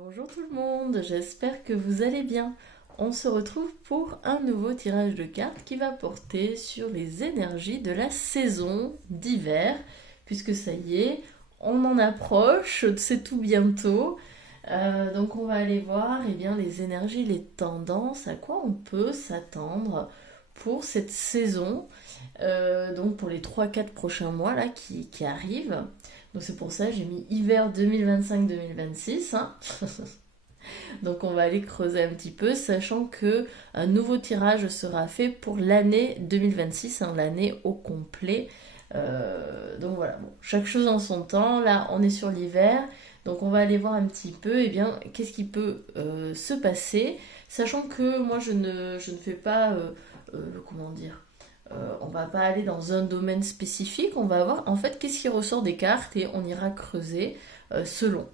Bonjour tout le monde, j'espère que vous allez bien. On se retrouve pour un nouveau tirage de cartes qui va porter sur les énergies de la saison d'hiver, puisque ça y est, on en approche, c'est tout bientôt. Donc on va aller voir bien, les énergies, les tendances, à quoi on peut s'attendre pour cette saison, donc pour les 3-4 prochains mois là qui arrivent. Donc c'est pour ça que j'ai mis hiver 2025-2026. Hein. Donc on va aller creuser un petit peu, sachant que un nouveau tirage sera fait pour l'année 2026, hein, l'année au complet. Donc voilà, bon, chaque chose en son temps. Là, on est sur l'hiver, donc on va aller voir un petit peu, qu'est-ce qui peut se passer, sachant que moi je ne fais pas, comment dire, on va pas aller dans un domaine spécifique, on va voir en fait qu'est-ce qui ressort des cartes et on ira creuser selon.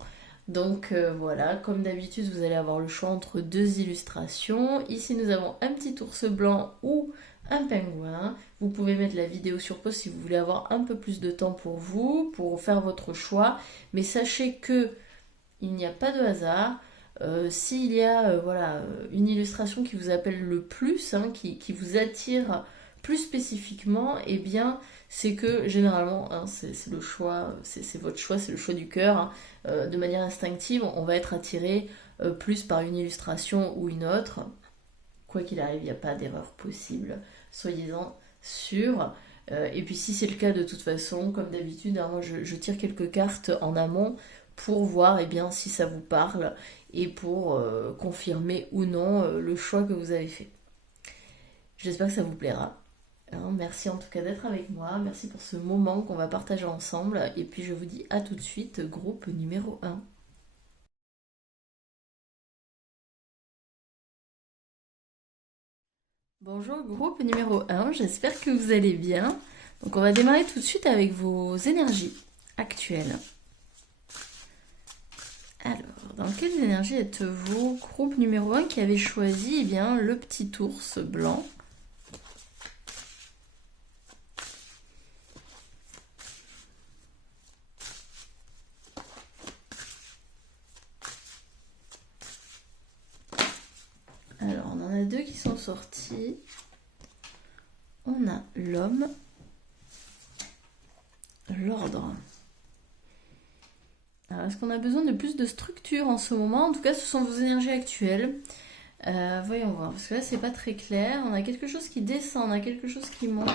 Donc voilà, comme d'habitude, vous allez avoir le choix entre deux illustrations. Ici, nous avons un petit ours blanc ou un pingouin. Vous pouvez mettre la vidéo sur pause si vous voulez avoir un peu plus de temps pour vous, pour faire votre choix. Mais sachez que il n'y a pas de hasard. S'il y a voilà, une illustration qui vous appelle le plus, hein, qui vous attire plus spécifiquement, c'est que généralement, hein, c'est le choix, c'est votre choix, c'est le choix du cœur. Hein. De manière instinctive, on va être attiré plus par une illustration ou une autre. Quoi qu'il arrive, il n'y a pas d'erreur possible, soyez-en sûrs. Et puis si c'est le cas de toute façon, comme d'habitude, hein, moi je tire quelques cartes en amont pour voir si ça vous parle et pour confirmer ou non le choix que vous avez fait. J'espère que ça vous plaira. Hein, merci en tout cas d'être avec moi, merci pour ce moment qu'on va partager ensemble et puis je vous dis à tout de suite, groupe numéro 1. Bonjour groupe numéro 1, j'espère que vous allez bien. Donc on va démarrer tout de suite avec vos énergies actuelles. Alors, dans quelles énergies êtes-vous, groupe numéro 1 qui avait choisi le petit ours blanc? Alors, on en a deux qui sont sortis. On a l'homme, l'ordre. Alors, est-ce qu'on a besoin de plus de structure en ce moment? En tout cas, ce sont vos énergies actuelles. Voyons voir, parce que là, c'est pas très clair. On a quelque chose qui descend, on a quelque chose qui monte.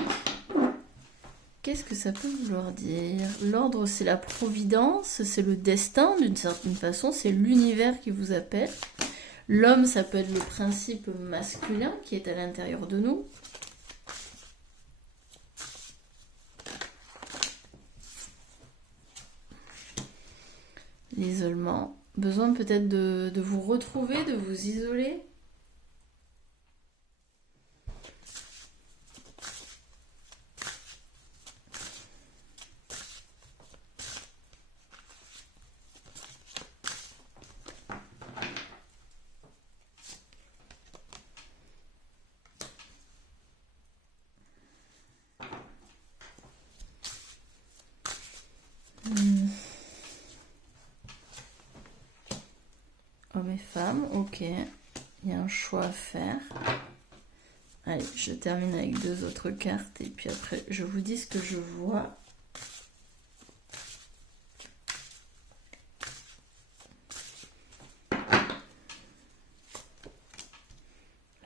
Qu'est-ce que ça peut vouloir dire? L'ordre, c'est la providence, c'est le destin, d'une certaine façon, c'est l'univers qui vous appelle. L'homme, ça peut être le principe masculin qui est à l'intérieur de nous. L'isolement. Besoin peut-être de vous retrouver, de vous isoler. Hommes et femmes, ok. Il y a un choix à faire. Allez, je termine avec deux autres cartes et puis après je vous dis ce que je vois.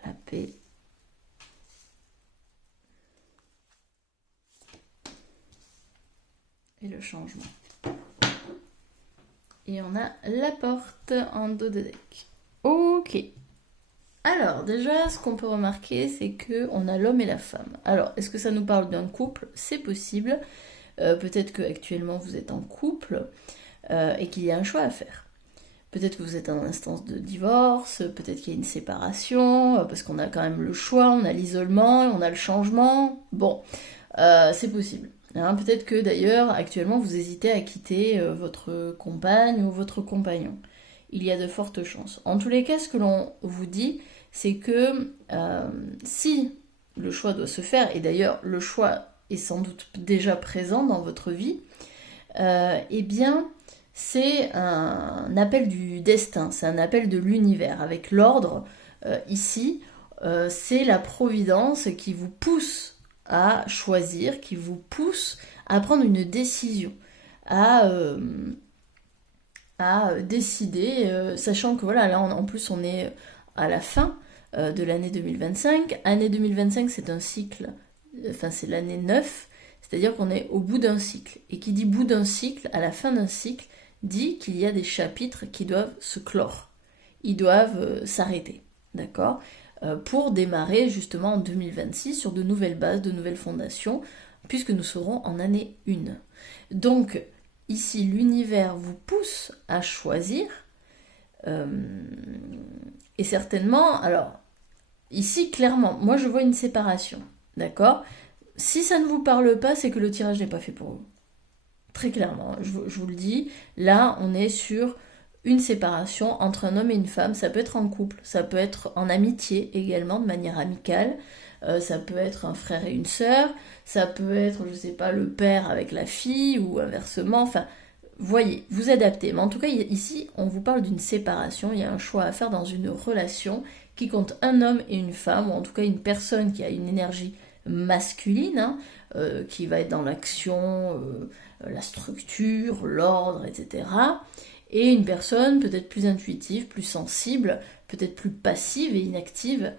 La paix. Et le changement. Et on a la porte en dos de deck. Ok. Alors déjà, ce qu'on peut remarquer, c'est que on a l'homme et la femme. Alors, est-ce que ça nous parle d'un couple? C'est possible. Peut-être que actuellement vous êtes en couple et qu'il y a un choix à faire. Peut-être que vous êtes en instance de divorce, peut-être qu'il y a une séparation, parce qu'on a quand même le choix, on a l'isolement, on a le changement. Bon, c'est possible. Hein, peut-être que d'ailleurs, actuellement, vous hésitez à quitter votre compagne ou votre compagnon. Il y a de fortes chances. En tous les cas, ce que l'on vous dit, c'est que si le choix doit se faire, et d'ailleurs le choix est sans doute déjà présent dans votre vie, c'est un appel du destin, c'est un appel de l'univers. Avec l'ordre, ici, c'est la providence qui vous pousse à choisir, qui vous pousse à prendre une décision, à, décider, sachant que voilà, là en plus on est à la fin de l'année 2025. Année 2025, c'est un cycle, enfin c'est l'année 9, c'est-à-dire qu'on est au bout d'un cycle. Et qui dit bout d'un cycle, à la fin d'un cycle, dit qu'il y a des chapitres qui doivent se clore. Ils doivent s'arrêter, d'accord, pour démarrer justement en 2026 sur de nouvelles bases, de nouvelles fondations, puisque nous serons en année 1. Donc, ici, l'univers vous pousse à choisir, et certainement, alors, ici, clairement, moi je vois une séparation, d'accord? Si ça ne vous parle pas, c'est que le tirage n'est pas fait pour vous. Très clairement, je vous le dis, là, on est sur une séparation entre un homme et une femme. Ça peut être en couple, ça peut être en amitié également, de manière amicale. Ça peut être un frère et une sœur, ça peut être, je sais pas, le père avec la fille, ou inversement, enfin, voyez, vous adaptez. Mais en tout cas, ici, on vous parle d'une séparation, il y a un choix à faire dans une relation qui compte un homme et une femme, ou en tout cas une personne qui a une énergie masculine, hein, qui va être dans l'action, la structure, l'ordre, etc. Et une personne peut-être plus intuitive, plus sensible, peut-être plus passive et inactive,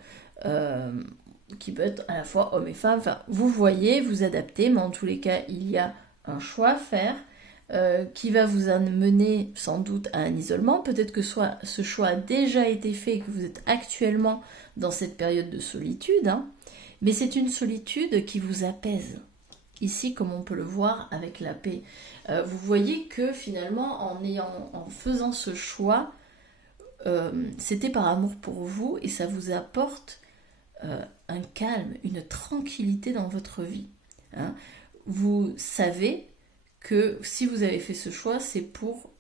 qui peut être à la fois homme et femme. Enfin, vous voyez, vous adaptez, mais en tous les cas, il y a un choix à faire qui va vous amener sans doute à un isolement. Peut-être que soit ce choix a déjà été fait et que vous êtes actuellement dans cette période de solitude, hein, mais c'est une solitude qui vous apaise. Ici, comme on peut le voir avec la paix. Vous voyez que finalement, en faisant ce choix, c'était par amour pour vous et ça vous apporte un calme, une tranquillité dans votre vie. Hein. Vous savez que si vous avez fait ce choix, c'est pour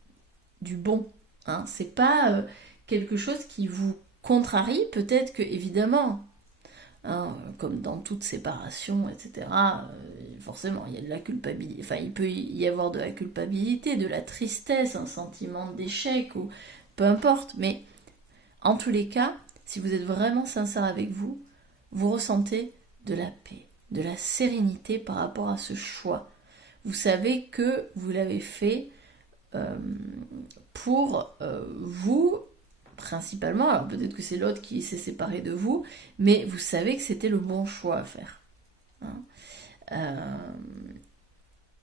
du bon. Hein. C'est pas quelque chose qui vous contrarie. Peut-être que, évidemment, hein, comme dans toute séparation, etc., forcément, il y a de la culpabilité. Enfin, il peut y avoir de la culpabilité, de la tristesse, un sentiment d'échec, ou peu importe. Mais en tous les cas, si vous êtes vraiment sincère avec vous, vous ressentez de la paix, de la sérénité par rapport à ce choix. Vous savez que vous l'avez fait pour vous, principalement. Alors peut-être que c'est l'autre qui s'est séparé de vous, mais vous savez que c'était le bon choix à faire. Hein.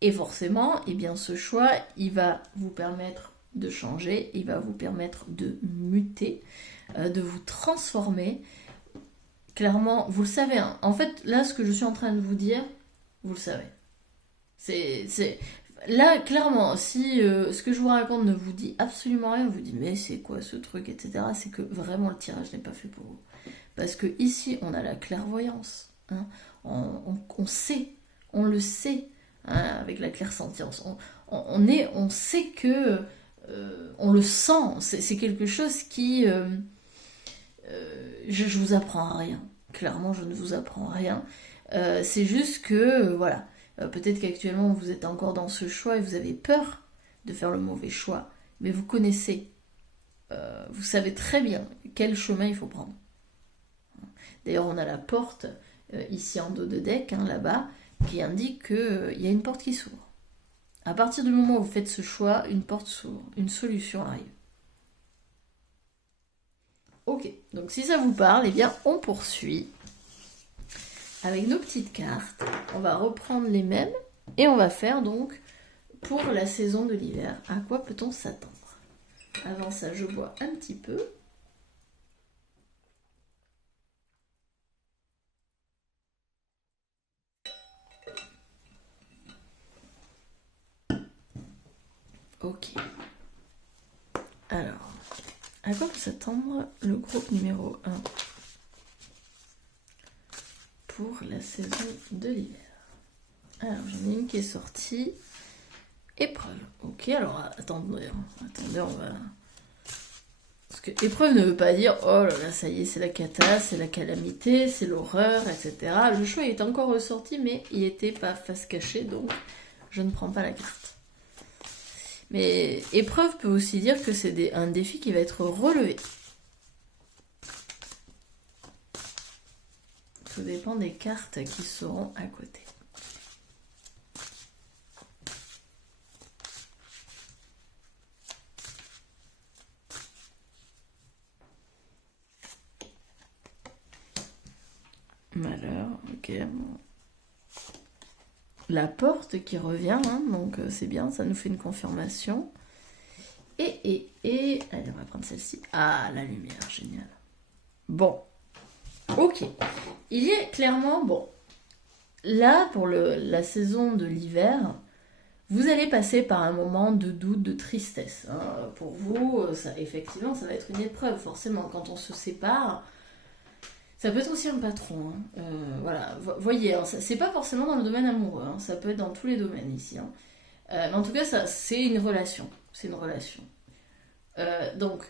Et forcément, eh bien, ce choix, il va vous permettre de changer, il va vous permettre de muter, de vous transformer. Clairement, vous le savez, hein. En fait, là, ce que je suis en train de vous dire, vous le savez. Là, clairement, si ce que je vous raconte ne vous dit absolument rien, vous dites mais c'est quoi ce truc, etc., c'est que vraiment le tirage n'est pas fait pour vous. Parce que ici, on a la clairvoyance. Hein. On sait, on le sait, hein, avec la clairsentience. On sait que on le sent. C'est quelque chose qui... je vous apprends rien. Clairement, je ne vous apprends rien. C'est juste que, voilà, peut-être qu'actuellement vous êtes encore dans ce choix et vous avez peur de faire le mauvais choix. Mais vous connaissez, vous savez très bien quel chemin il faut prendre. D'ailleurs, on a la porte ici en dos de deck, hein, là-bas, qui indique qu'il y a une porte qui s'ouvre. À partir du moment où vous faites ce choix, une porte s'ouvre, une solution arrive. Ok, donc si ça vous parle, eh bien on poursuit avec nos petites cartes. On va reprendre les mêmes et on va faire donc pour la saison de l'hiver. À quoi peut-on s'attendre? Avant ça, je bois un petit peu. Ok. Alors, à quoi peut s'attendre le groupe numéro 1 pour la saison de l'hiver? Alors, j'en ai une qui est sortie. Épreuve. Ok, alors attendez, on va... Parce que épreuve ne veut pas dire oh là là, ça y est, c'est la cata, c'est la calamité, c'est l'horreur, etc. Le choix est encore ressorti, mais il n'était pas face cachée, donc je ne prends pas la carte. Mais épreuve peut aussi dire que c'est un défi qui va être relevé. Tout dépend des cartes qui seront à côté. Malheur, ok. La porte qui revient, hein, donc c'est bien, ça nous fait une confirmation. Allez, on va prendre celle-ci. Ah, la lumière, génial. Bon, ok. Il y a clairement, bon, là, pour la saison de l'hiver, vous allez passer par un moment de doute, de tristesse. Hein. Pour vous, effectivement, ça va être une épreuve. Forcément, quand on se sépare, ça peut être aussi un patron. Hein. Voilà, voyez, hein, c'est pas forcément dans le domaine amoureux. Hein. Ça peut être dans tous les domaines ici. Hein. Mais en tout cas, c'est une relation. C'est une relation. Donc,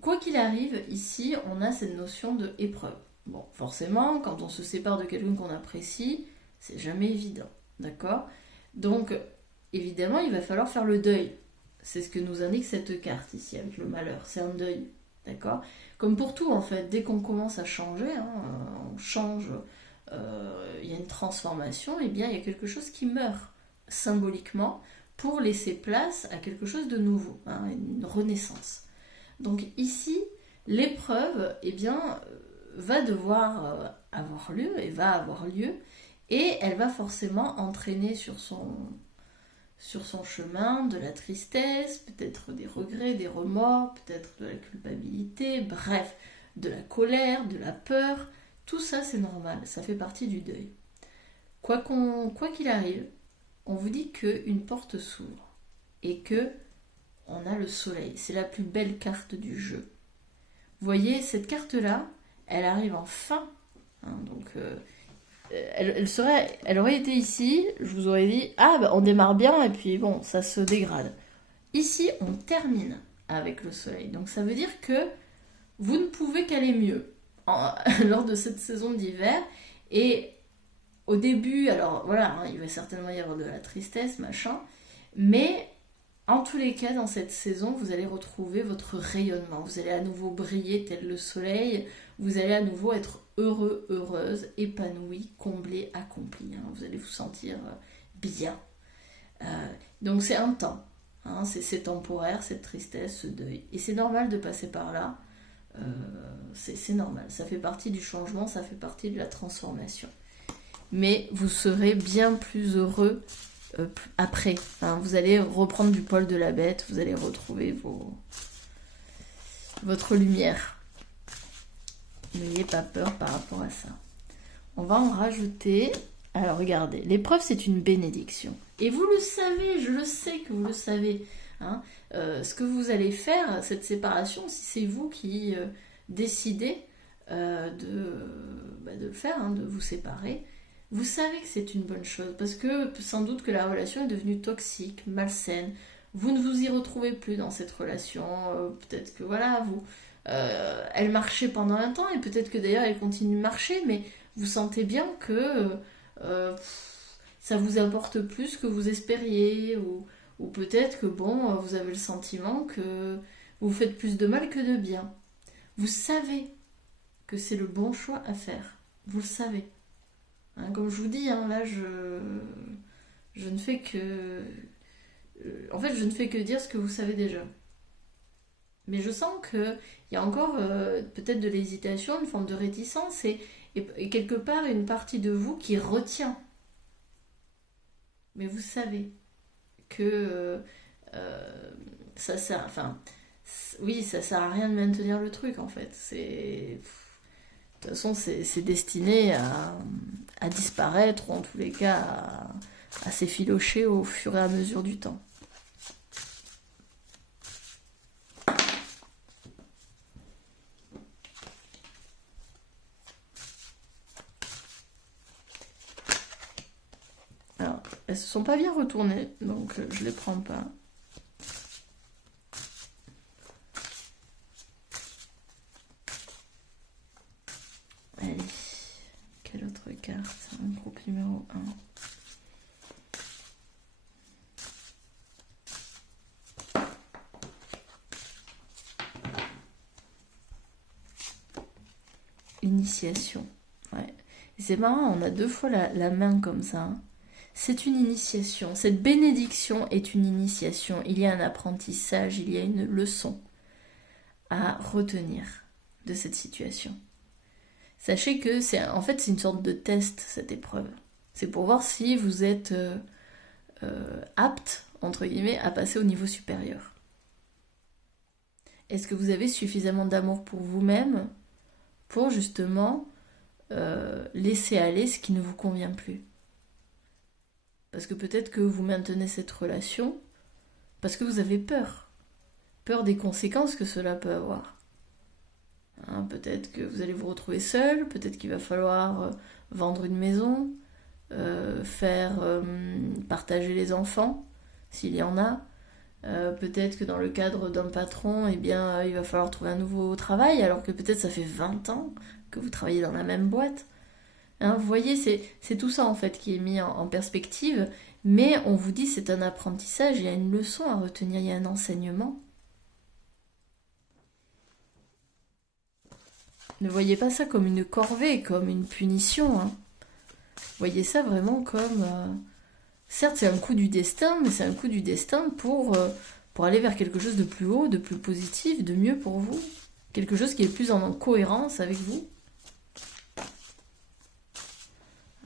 quoi qu'il arrive, ici, on a cette notion de épreuve. Bon, forcément, quand on se sépare de quelqu'un qu'on apprécie, c'est jamais évident, d'accord? Donc, évidemment, il va falloir faire le deuil. C'est ce que nous indique cette carte ici, avec le malheur. C'est un deuil, d'accord? Comme pour tout, en fait, dès qu'on commence à changer, hein, on change, il y a une transformation, et bien, il y a quelque chose qui meurt, symboliquement, pour laisser place à quelque chose de nouveau, hein, une renaissance. Donc ici, l'épreuve, eh bien, va devoir avoir lieu et va avoir lieu, et elle va forcément entraîner sur son chemin de la tristesse, peut-être des regrets, des remords, peut-être de la culpabilité, bref, de la colère, de la peur. Tout ça, c'est normal, ça fait partie du deuil. Quoi qu'il arrive, on vous dit qu'une porte s'ouvre et que on a le soleil. C'est la plus belle carte du jeu. Vous voyez, cette carte-là, elle arrive en fin. Hein, donc, elle aurait été ici, je vous aurais dit, ah, bah, on démarre bien, et puis bon, ça se dégrade. Ici, on termine avec le soleil. Donc, ça veut dire que vous ne pouvez qu'aller mieux lors de cette saison d'hiver. Et au début, alors voilà, hein, il va certainement y avoir de la tristesse, machin, mais en tous les cas, dans cette saison, vous allez retrouver votre rayonnement. Vous allez à nouveau briller tel le soleil. Vous allez à nouveau être heureux, heureuse, épanoui, comblé, accompli. Hein. Vous allez vous sentir bien. Donc c'est un temps. Hein. C'est temporaire, cette tristesse, ce deuil. Et c'est normal de passer par là. C'est normal. Ça fait partie du changement, ça fait partie de la transformation. Mais vous serez bien plus heureux après. Hein, vous allez reprendre du poil de la bête, vous allez retrouver votre lumière. N'ayez pas peur par rapport à ça. On va en rajouter. Alors regardez, l'épreuve c'est une bénédiction. Et vous le savez, je le sais que vous le savez. Hein, ce que vous allez faire, cette séparation, si c'est vous qui décidez de le faire, hein, de vous séparer, vous savez que c'est une bonne chose, parce que sans doute que la relation est devenue toxique, malsaine, vous ne vous y retrouvez plus dans cette relation, peut-être que voilà, elle marchait pendant un temps, et peut-être que d'ailleurs elle continue de marcher, mais vous sentez bien que ça vous apporte plus que vous espériez, ou peut-être que bon, vous avez le sentiment que vous faites plus de mal que de bien. Vous savez que c'est le bon choix à faire, vous le savez. Hein, comme je vous dis, hein, là, je ne fais que... en fait, je ne fais que dire ce que vous savez déjà. Mais je sens qu'il y a encore peut-être de l'hésitation, une forme de réticence, et quelque part, une partie de vous qui retient. Mais vous savez que ça sert... Enfin, oui, ça sert à rien de maintenir le truc, en fait. De toute façon, c'est destiné à disparaître, ou en tous les cas à s'effilocher au fur et à mesure du temps. Alors, elles se sont pas bien retournées, donc je les prends pas. Allez, quelle autre carte? Un groupe numéro 1. Initiation. Ouais. C'est marrant, on a 2 fois la main comme ça. Hein. C'est une initiation. Cette bénédiction est une initiation. Il y a un apprentissage, il y a une leçon à retenir de cette situation. Sachez que c'est une sorte de test, cette épreuve. C'est pour voir si vous êtes apte, entre guillemets, à passer au niveau supérieur. Est-ce que vous avez suffisamment d'amour pour vous-même pour justement laisser aller ce qui ne vous convient plus? Parce que peut-être que vous maintenez cette relation parce que vous avez peur. Peur des conséquences que cela peut avoir. Hein, peut-être que vous allez vous retrouver seul, peut-être qu'il va falloir vendre une maison, partager les enfants, s'il y en a. Peut-être que dans le cadre d'un patron, il va falloir trouver un nouveau travail, alors que peut-être ça fait 20 ans que vous travaillez dans la même boîte. Hein, vous voyez, c'est tout ça en fait qui est mis en perspective, mais on vous dit c'est un apprentissage, il y a une leçon à retenir, il y a un enseignement. Ne voyez pas ça comme une corvée, comme une punition. Hein. Voyez ça vraiment comme... certes, c'est un coup du destin, mais c'est un coup du destin pour aller vers quelque chose de plus haut, de plus positif, de mieux pour vous. Quelque chose qui est plus en cohérence avec vous.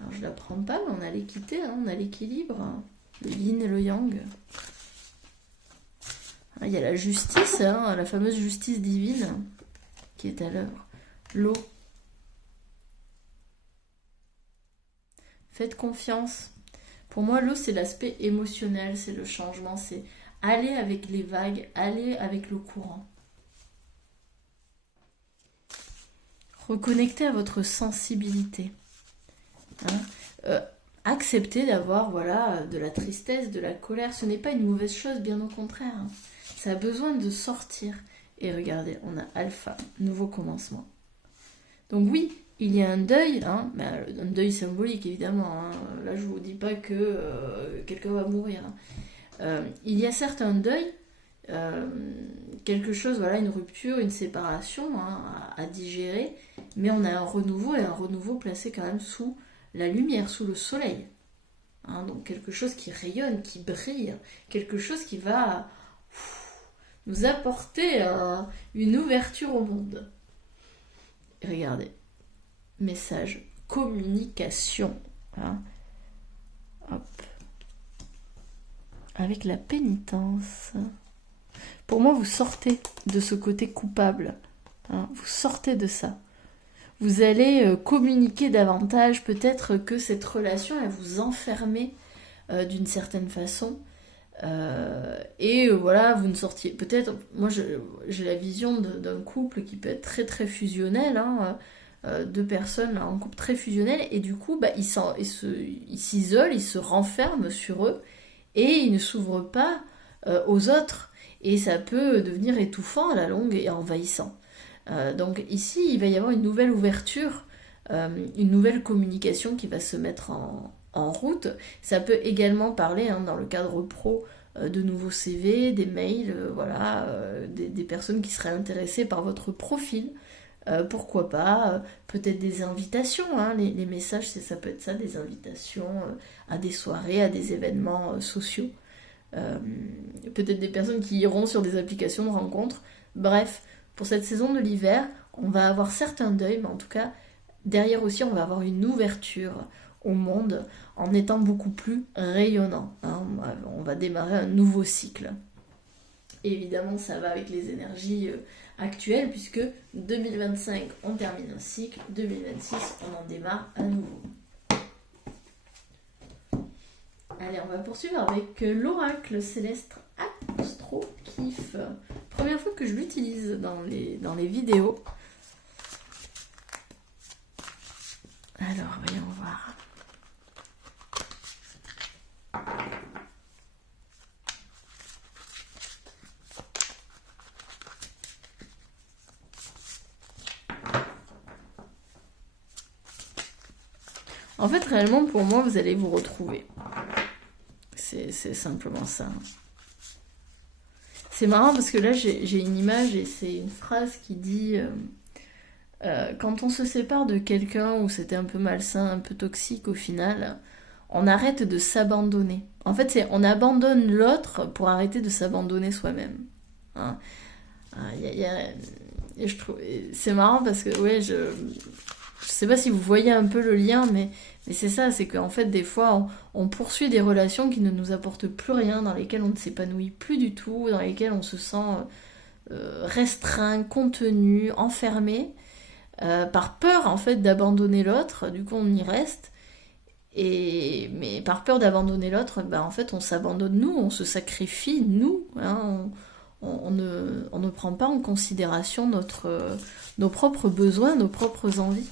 Alors, je la prends pas, mais on a l'équité, hein, on a l'équilibre. Hein. Le yin et le yang. Il y a la justice, hein, la fameuse justice divine qui est à l'œuvre. L'eau. Faites confiance. Pour moi, l'eau, c'est l'aspect émotionnel, c'est le changement, c'est aller avec les vagues, aller avec le courant. Reconnectez à votre sensibilité. Hein, acceptez d'avoir de la tristesse, de la colère. Ce n'est pas une mauvaise chose, bien au contraire. Hein. Ça a besoin de sortir. Et regardez, on a alpha, nouveau commencement. Donc oui, il y a un deuil, hein, mais un deuil symbolique évidemment. Hein. Là, je ne vous dis pas que quelqu'un va mourir. Hein. Il y a certes un deuil, quelque chose, une rupture, une séparation hein, à digérer, mais on a un renouveau et un renouveau placé quand même sous la lumière, sous le soleil. Hein, donc quelque chose qui rayonne, qui brille, quelque chose qui va nous apporter une ouverture au monde. Regardez, message, communication. Hein. Hop. Avec la pénitence. Pour moi, vous sortez de ce côté coupable. Hein. Vous sortez de ça. Vous allez communiquer davantage. Peut-être que cette relation, elle vous enfermait d'une certaine façon. Vous ne sortiez peut-être, moi j'ai la vision d'un couple qui peut être très très fusionnel, hein, 2 personnes en couple très fusionnel, et du coup ils s'isolent, ils se renferment sur eux et ils ne s'ouvrent pas aux autres, et ça peut devenir étouffant à la longue et envahissant. Donc ici il va y avoir une nouvelle ouverture, une nouvelle communication qui va se mettre en route. Ça peut également parler dans le cadre pro de nouveaux CV, des mails, des personnes qui seraient intéressées par votre profil. Pourquoi pas, peut-être des invitations, hein, les messages, ça peut être ça, des invitations à des soirées, à des événements sociaux. Peut-être des personnes qui iront sur des applications de rencontres. Bref, pour cette saison de l'hiver, on va avoir certains deuils, mais en tout cas, derrière aussi, on va avoir une ouverture au monde en étant beaucoup plus rayonnant. Hein. On va démarrer un nouveau cycle. Et évidemment, ça va avec les énergies actuelles, puisque 2025, on termine un cycle, 2026, on en démarre un nouveau. Allez, on va poursuivre avec l'oracle céleste Astro Kiff. Première fois que je l'utilise dans les vidéos. Alors, voyons voir. En fait, réellement, pour moi, vous allez vous retrouver. C'est simplement ça. C'est marrant parce que là, j'ai une image et c'est une phrase qui dit Quand on se sépare de quelqu'un où c'était un peu malsain, un peu toxique au final, on arrête de s'abandonner. En fait, on abandonne l'autre pour arrêter de s'abandonner soi-même. Hein. Ah, et je trouve, c'est marrant parce que ouais, je sais pas si vous voyez un peu le lien, mais c'est ça, c'est qu'en fait, des fois, on poursuit des relations qui ne nous apportent plus rien, dans lesquelles on ne s'épanouit plus du tout, dans lesquelles on se sent restreint, contenu, enfermé, par peur en fait d'abandonner l'autre, du coup on y reste. Mais par peur d'abandonner l'autre, ben, en fait on s'abandonne nous, on se sacrifie nous, hein, on ne prend pas en considération nos propres besoins, nos propres envies.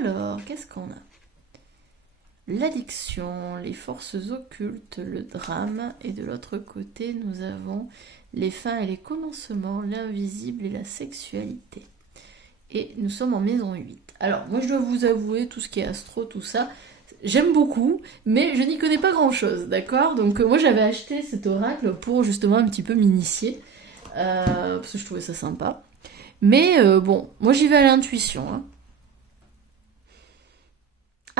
Alors, qu'est-ce qu'on a? L'addiction, les forces occultes, le drame, et de l'autre côté, nous avons les fins et les commencements, l'invisible et la sexualité. Et nous sommes en maison 8. Alors, moi je dois vous avouer, tout ce qui est astro, tout ça, j'aime beaucoup, mais je n'y connais pas grand-chose, d'accord? Donc moi j'avais acheté cet oracle pour justement un petit peu m'initier, parce que je trouvais ça sympa. Mais bon, moi j'y vais à l'intuition, hein.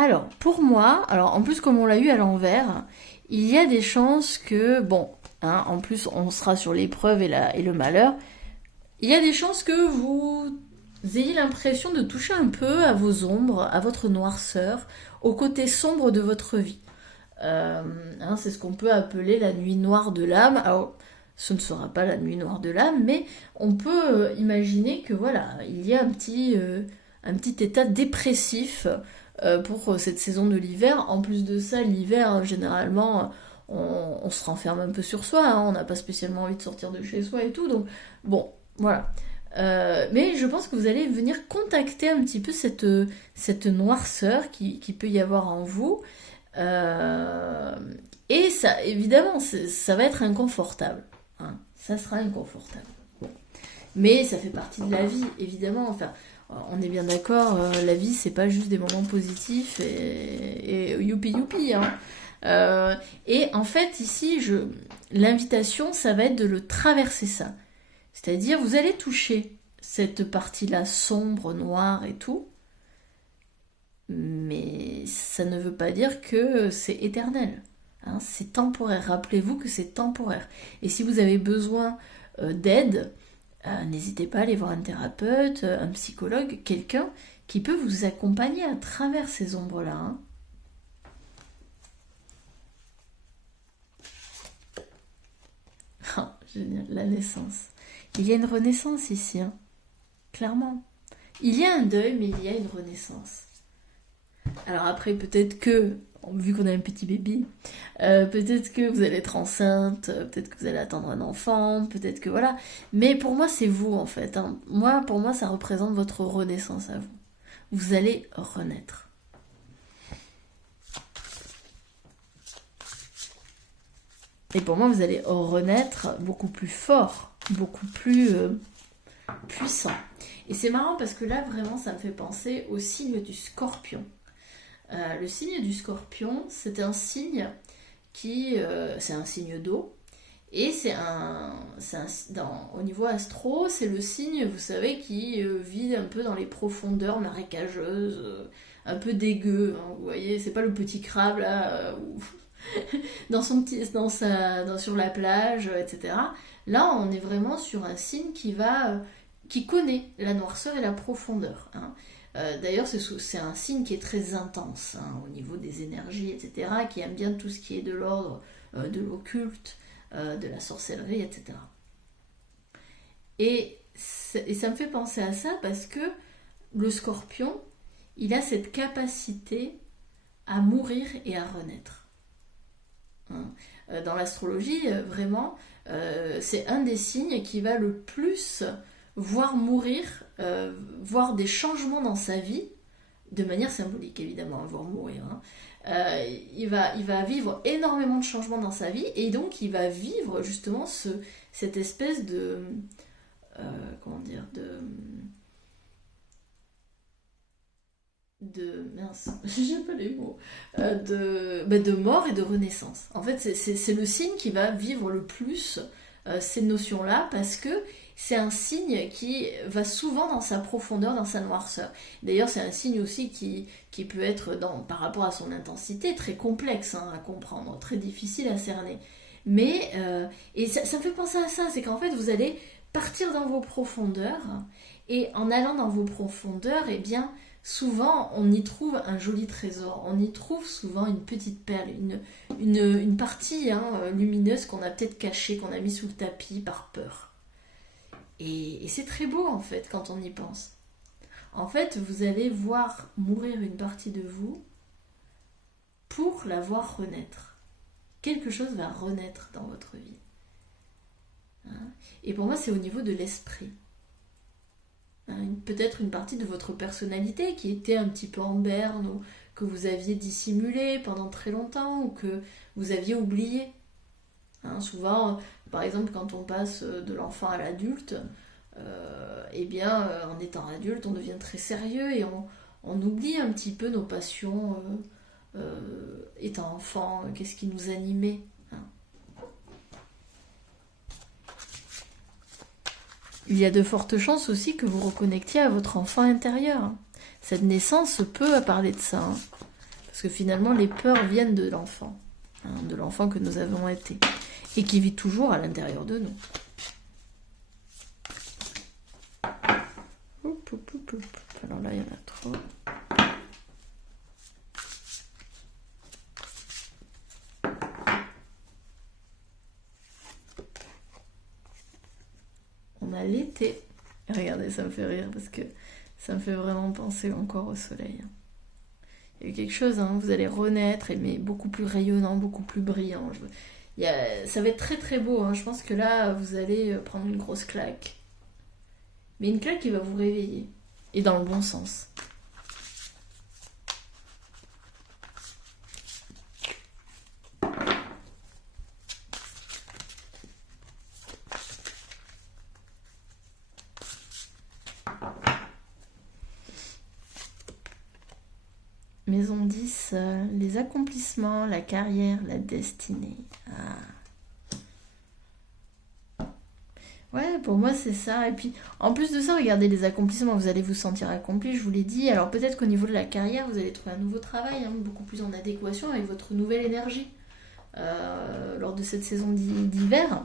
Alors, pour moi, alors en plus comme on l'a eu à l'envers, il y a des chances que, bon, hein, en plus on sera sur l'épreuve et le malheur, il y a des chances que vous ayez l'impression de toucher un peu à vos ombres, à votre noirceur, au côté sombre de votre vie. Hein, c'est ce qu'on peut appeler la nuit noire de l'âme. Alors, ce ne sera pas la nuit noire de l'âme, mais on peut imaginer que voilà, il y a un petit état dépressif pour cette saison de l'hiver. En plus de ça, l'hiver, généralement, on se renferme un peu sur soi, hein, on n'a pas spécialement envie de sortir de chez soi et tout, donc bon, voilà. Mais je pense que vous allez venir contacter un petit peu cette noirceur qui peut y avoir en vous. Euh, et ça, évidemment, ça va être inconfortable. Hein. Ça sera inconfortable. Bon. Mais ça fait partie de la vie, évidemment. Enfin, on est bien d'accord, la vie, c'est pas juste des moments positifs et youpi youpi. Hein. Et en fait, ici, l'invitation, ça va être de le traverser ça. C'est-à-dire, vous allez toucher cette partie-là sombre, noire et tout, mais ça ne veut pas dire que c'est éternel. Hein, c'est temporaire. Rappelez-vous que c'est temporaire. Et si vous avez besoin d'aide, n'hésitez pas à aller voir un thérapeute, un psychologue, quelqu'un qui peut vous accompagner à travers ces ombres-là. Hein. Ah, génial, la naissance. Il y a une renaissance ici, hein, clairement. Il y a un deuil, mais il y a une renaissance. Alors après, peut-être que, vu qu'on a un petit bébé, peut-être que vous allez être enceinte, peut-être que vous allez attendre un enfant, peut-être que voilà. Mais pour moi, c'est vous en fait. Hein. Pour moi, ça représente votre renaissance à vous. Vous allez renaître. Et pour moi, vous allez renaître beaucoup plus fort, beaucoup plus puissant. Et c'est marrant parce que là, vraiment, ça me fait penser au signe du scorpion. Le signe du scorpion, c'est un signe c'est un signe d'eau. Et au niveau astro, c'est le signe, vous savez, qui vit un peu dans les profondeurs marécageuses, un peu dégueu. Hein, vous voyez, c'est pas le petit crabe là, sur la plage, etc. Là, on est vraiment sur un signe qui connaît la noirceur et la profondeur. Hein. D'ailleurs, c'est un signe qui est très intense hein, au niveau des énergies, etc., qui aime bien tout ce qui est de l'ordre de l'occulte, de la sorcellerie, etc. Et ça me fait penser à ça parce que le scorpion, il a cette capacité à mourir et à renaître. Hein. Dans l'astrologie, vraiment, c'est un des signes qui va le plus voir mourir, voir des changements dans sa vie, de manière symbolique évidemment, voir mourir. Hein. Il va vivre énormément de changements dans sa vie et donc il va vivre justement cette espèce de comment dire mince, j'ai pas les mots, de mort et de renaissance. En fait, c'est le signe qui va vivre le plus ces notions-là, parce que c'est un signe qui va souvent dans sa profondeur, dans sa noirceur. D'ailleurs, c'est un signe aussi qui peut être, par rapport à son intensité, très complexe à comprendre, très difficile à cerner. Mais, et ça me fait penser à ça, c'est qu'en fait, vous allez partir dans vos profondeurs, et en allant dans vos profondeurs, eh bien, souvent, on y trouve un joli trésor. On y trouve souvent une petite perle, une partie lumineuse qu'on a peut-être cachée, qu'on a mis sous le tapis par peur. Et c'est très beau, en fait, quand on y pense. En fait, vous allez voir mourir une partie de vous pour la voir renaître. Quelque chose va renaître dans votre vie. Et pour moi, c'est au niveau de l'esprit. Peut-être une partie de votre personnalité qui était un petit peu en berne, ou que vous aviez dissimulé pendant très longtemps, ou que vous aviez oublié. Souvent, par exemple, quand on passe de l'enfant à l'adulte, en étant adulte, on devient très sérieux et on oublie un petit peu nos passions étant enfant, qu'est-ce qui nous animait. Il y a de fortes chances aussi que vous reconnectiez à votre enfant intérieur. Cette naissance peut parler de ça, parce que finalement les peurs viennent de l'enfant que nous avons été, et qui vit toujours à l'intérieur de nous. Alors là, il y en a trop. On a l'été. Regardez, ça me fait rire parce que ça me fait vraiment penser encore au soleil. Il y a quelque chose, vous allez renaître, mais beaucoup plus rayonnant, beaucoup plus brillant. Ça va être très très beau. Je pense que là, vous allez prendre une grosse claque. Mais une claque qui va vous réveiller. Et dans le bon sens. Maison 10, les accomplissements, la carrière, la destinée. Ouais, pour moi c'est ça. Et puis en plus de ça, regardez les accomplissements, vous allez vous sentir accompli, je vous l'ai dit. Alors peut-être qu'au niveau de la carrière, vous allez trouver un nouveau travail, beaucoup plus en adéquation avec votre nouvelle énergie lors de cette saison d'hiver.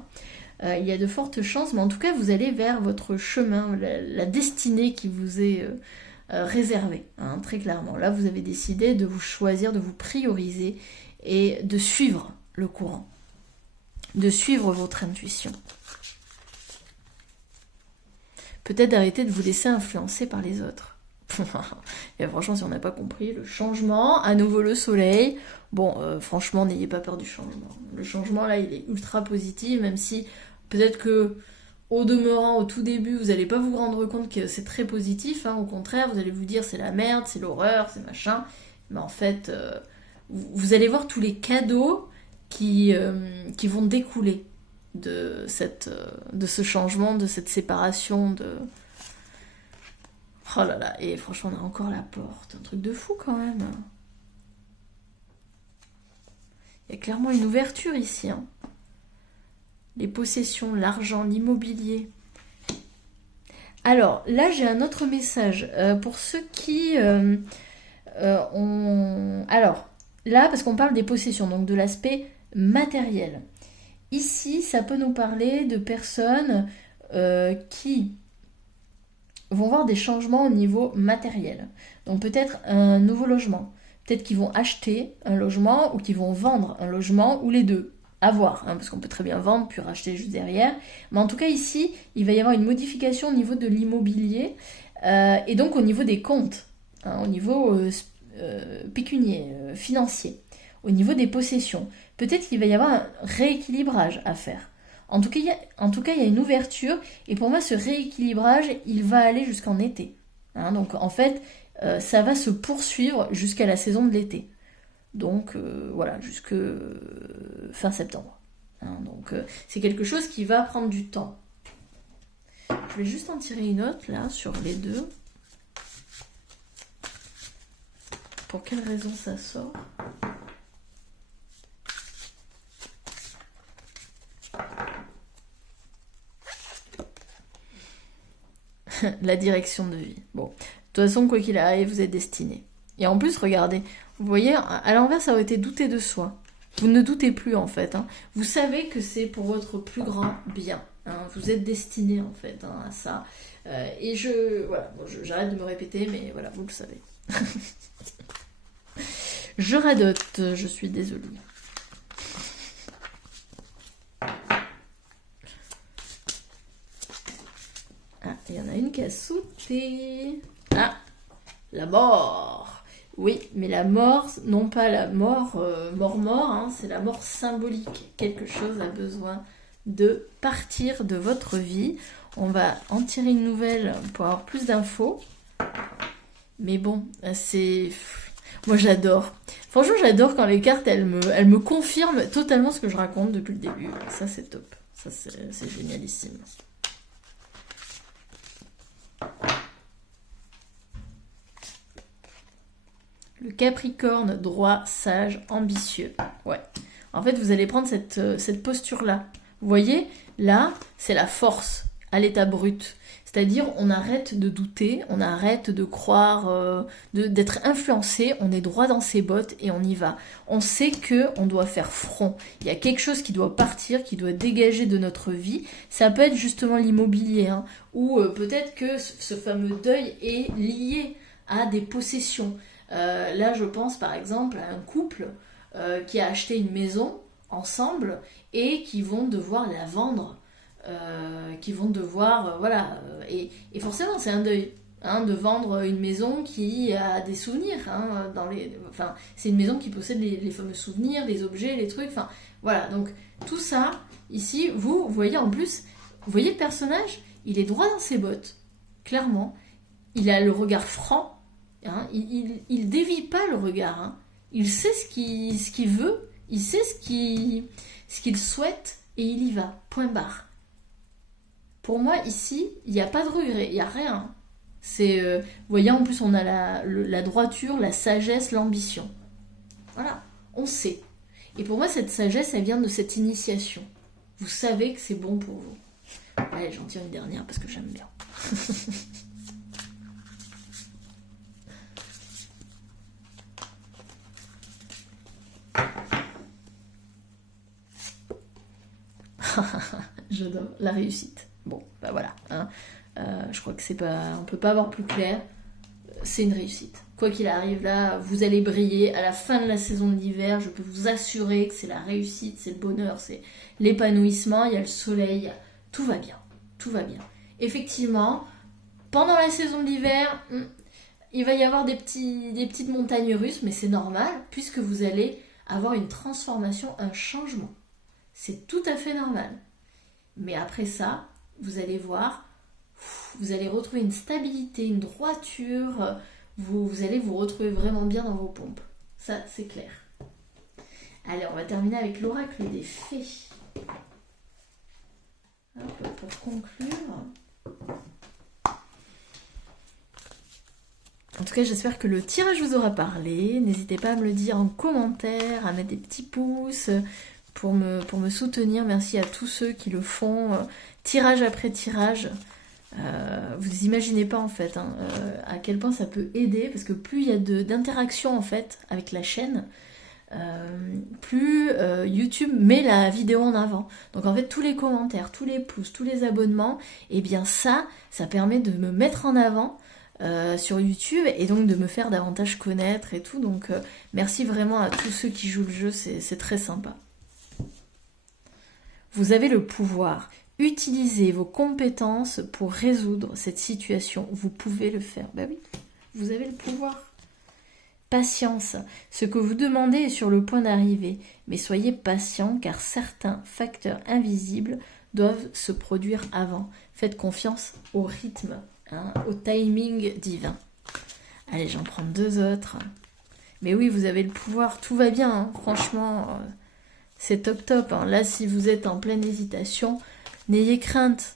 Il y a de fortes chances, mais en tout cas vous allez vers votre chemin, la destinée qui vous est réservée, très clairement. Là vous avez décidé de vous choisir, de vous prioriser et de suivre le courant, de suivre votre intuition. Peut-être d'arrêter de vous laisser influencer par les autres. Et franchement, si on n'a pas compris, le changement, à nouveau le soleil, franchement, n'ayez pas peur du changement. Le changement, là, il est ultra positif, même si peut-être que, au demeurant, au tout début, vous n'allez pas vous rendre compte que c'est très positif, au contraire, vous allez vous dire c'est la merde, c'est l'horreur, c'est machin, mais en fait, vous allez voir tous les cadeaux qui vont découler de ce changement, de cette séparation, oh là là, et franchement on a encore la porte, un truc de fou quand même. Il y a clairement une ouverture ici. Les possessions, l'argent, l'immobilier. Alors là j'ai un autre message pour ceux qui ont... Alors là, parce qu'on parle des possessions, donc de l'aspect matériel. Ici, ça peut nous parler de personnes qui vont voir des changements au niveau matériel. Donc peut-être un nouveau logement. Peut-être qu'ils vont acheter un logement ou qu'ils vont vendre un logement, ou les deux. À voir, parce qu'on peut très bien vendre puis racheter juste derrière. Mais en tout cas ici, il va y avoir une modification au niveau de l'immobilier et donc au niveau des comptes, au niveau pécunier, financier, au niveau des possessions. Peut-être qu'il va y avoir un rééquilibrage à faire. En tout cas, il y a une ouverture, et pour moi, ce rééquilibrage, il va aller jusqu'en été. Donc, en fait, ça va se poursuivre jusqu'à la saison de l'été. Donc, voilà, jusque fin septembre. Donc, c'est quelque chose qui va prendre du temps. Je vais juste en tirer une autre, là, sur les deux. Pour quelle raison ça sort? La direction de vie. Bon, de toute façon, quoi qu'il arrive, vous êtes destiné. Et en plus, regardez, vous voyez, à l'envers, ça aurait été douter de soi. Vous ne doutez plus, en fait. Hein. Vous savez que c'est pour votre plus grand bien. Hein. Vous êtes destiné, en fait, hein, à ça. Et voilà, bon, j'arrête de me répéter, mais voilà, vous le savez. Je radote, je suis désolée. Ah, il y en a une qui a sauté. Ah, la mort. Oui, mais la mort, non pas la mort, mort, hein, c'est la mort symbolique. Quelque chose a besoin de partir de votre vie. On va en tirer une nouvelle pour avoir plus d'infos. Mais bon, c'est... Moi, j'adore. Franchement, j'adore quand les cartes, elles me confirment totalement ce que je raconte depuis le début. Ça, c'est top. Ça, c'est génialissime. Le Capricorne, droit, sage, ambitieux. Ouais. En fait, vous allez prendre cette posture-là. Vous voyez, là, c'est la force à l'état brut. C'est-à-dire, on arrête de douter, on arrête de croire, d'être influencé, on est droit dans ses bottes et on y va. On sait qu'on doit faire front. Il y a quelque chose qui doit partir, qui doit dégager de notre vie. Ça peut être justement l'immobilier, hein, ou peut-être que ce fameux deuil est lié à des possessions. Là, je pense par exemple à un couple qui a acheté une maison ensemble et qui vont devoir la vendre. Qui vont devoir, voilà, et forcément c'est un deuil, hein, de vendre une maison qui a des souvenirs, hein, enfin, c'est une maison qui possède les fameux souvenirs, les objets, les trucs, enfin, voilà, donc tout ça, ici, vous voyez en plus, vous voyez le personnage, il est droit dans ses bottes, clairement, il a le regard franc, hein, il dévie pas le regard, hein, il sait ce qu'il veut, il sait ce qu'il souhaite, et il y va, point barre. Pour moi, ici, il n'y a pas de regret, il n'y a rien. C'est, vous voyez, en plus, on a la droiture, la sagesse, l'ambition. Voilà, on sait. Et pour moi, cette sagesse, elle vient de cette initiation. Vous savez que c'est bon pour vous. Allez, j'en tire une dernière parce que j'aime bien. J'adore la réussite. Bon, bah voilà. Hein. Je crois que c'est pas, on peut pas avoir plus clair. C'est une réussite. Quoi qu'il arrive, là, vous allez briller. À la fin de la saison de l'hiver, je peux vous assurer que c'est la réussite, c'est le bonheur, c'est l'épanouissement. Il y a le soleil. Tout va bien. Tout va bien. Effectivement, pendant la saison de l'hiver, il va y avoir des petites montagnes russes, mais c'est normal puisque vous allez avoir une transformation, un changement. C'est tout à fait normal. Mais après ça, vous allez voir, vous allez retrouver une stabilité, une droiture, vous allez vous retrouver vraiment bien dans vos pompes. Ça, c'est clair. Allez, on va terminer avec l'oracle des fées. Hop, pour conclure. En tout cas, j'espère que le tirage vous aura parlé. N'hésitez pas à me le dire en commentaire, à mettre des petits pouces pour me soutenir. Merci à tous ceux qui le font, tirage après tirage. Vous imaginez pas en fait à quel point ça peut aider, parce que plus il y a d'interaction en fait avec la chaîne, plus YouTube met la vidéo en avant. Donc en fait tous les commentaires, tous les pouces, tous les abonnements, et bien ça permet de me mettre en avant sur YouTube et donc de me faire davantage connaître et tout. Donc merci vraiment à tous ceux qui jouent le jeu, c'est très sympa. Vous avez le pouvoir. Utilisez vos compétences pour résoudre cette situation. Vous pouvez le faire. Ben oui, vous avez le pouvoir. Patience. Ce que vous demandez est sur le point d'arriver. Mais soyez patient car certains facteurs invisibles doivent se produire avant. Faites confiance au rythme, hein, au timing divin. Allez, j'en prends deux autres. Mais oui, vous avez le pouvoir. Tout va bien, hein. Franchement... c'est top. Hein. Là, si vous êtes en pleine hésitation, n'ayez crainte.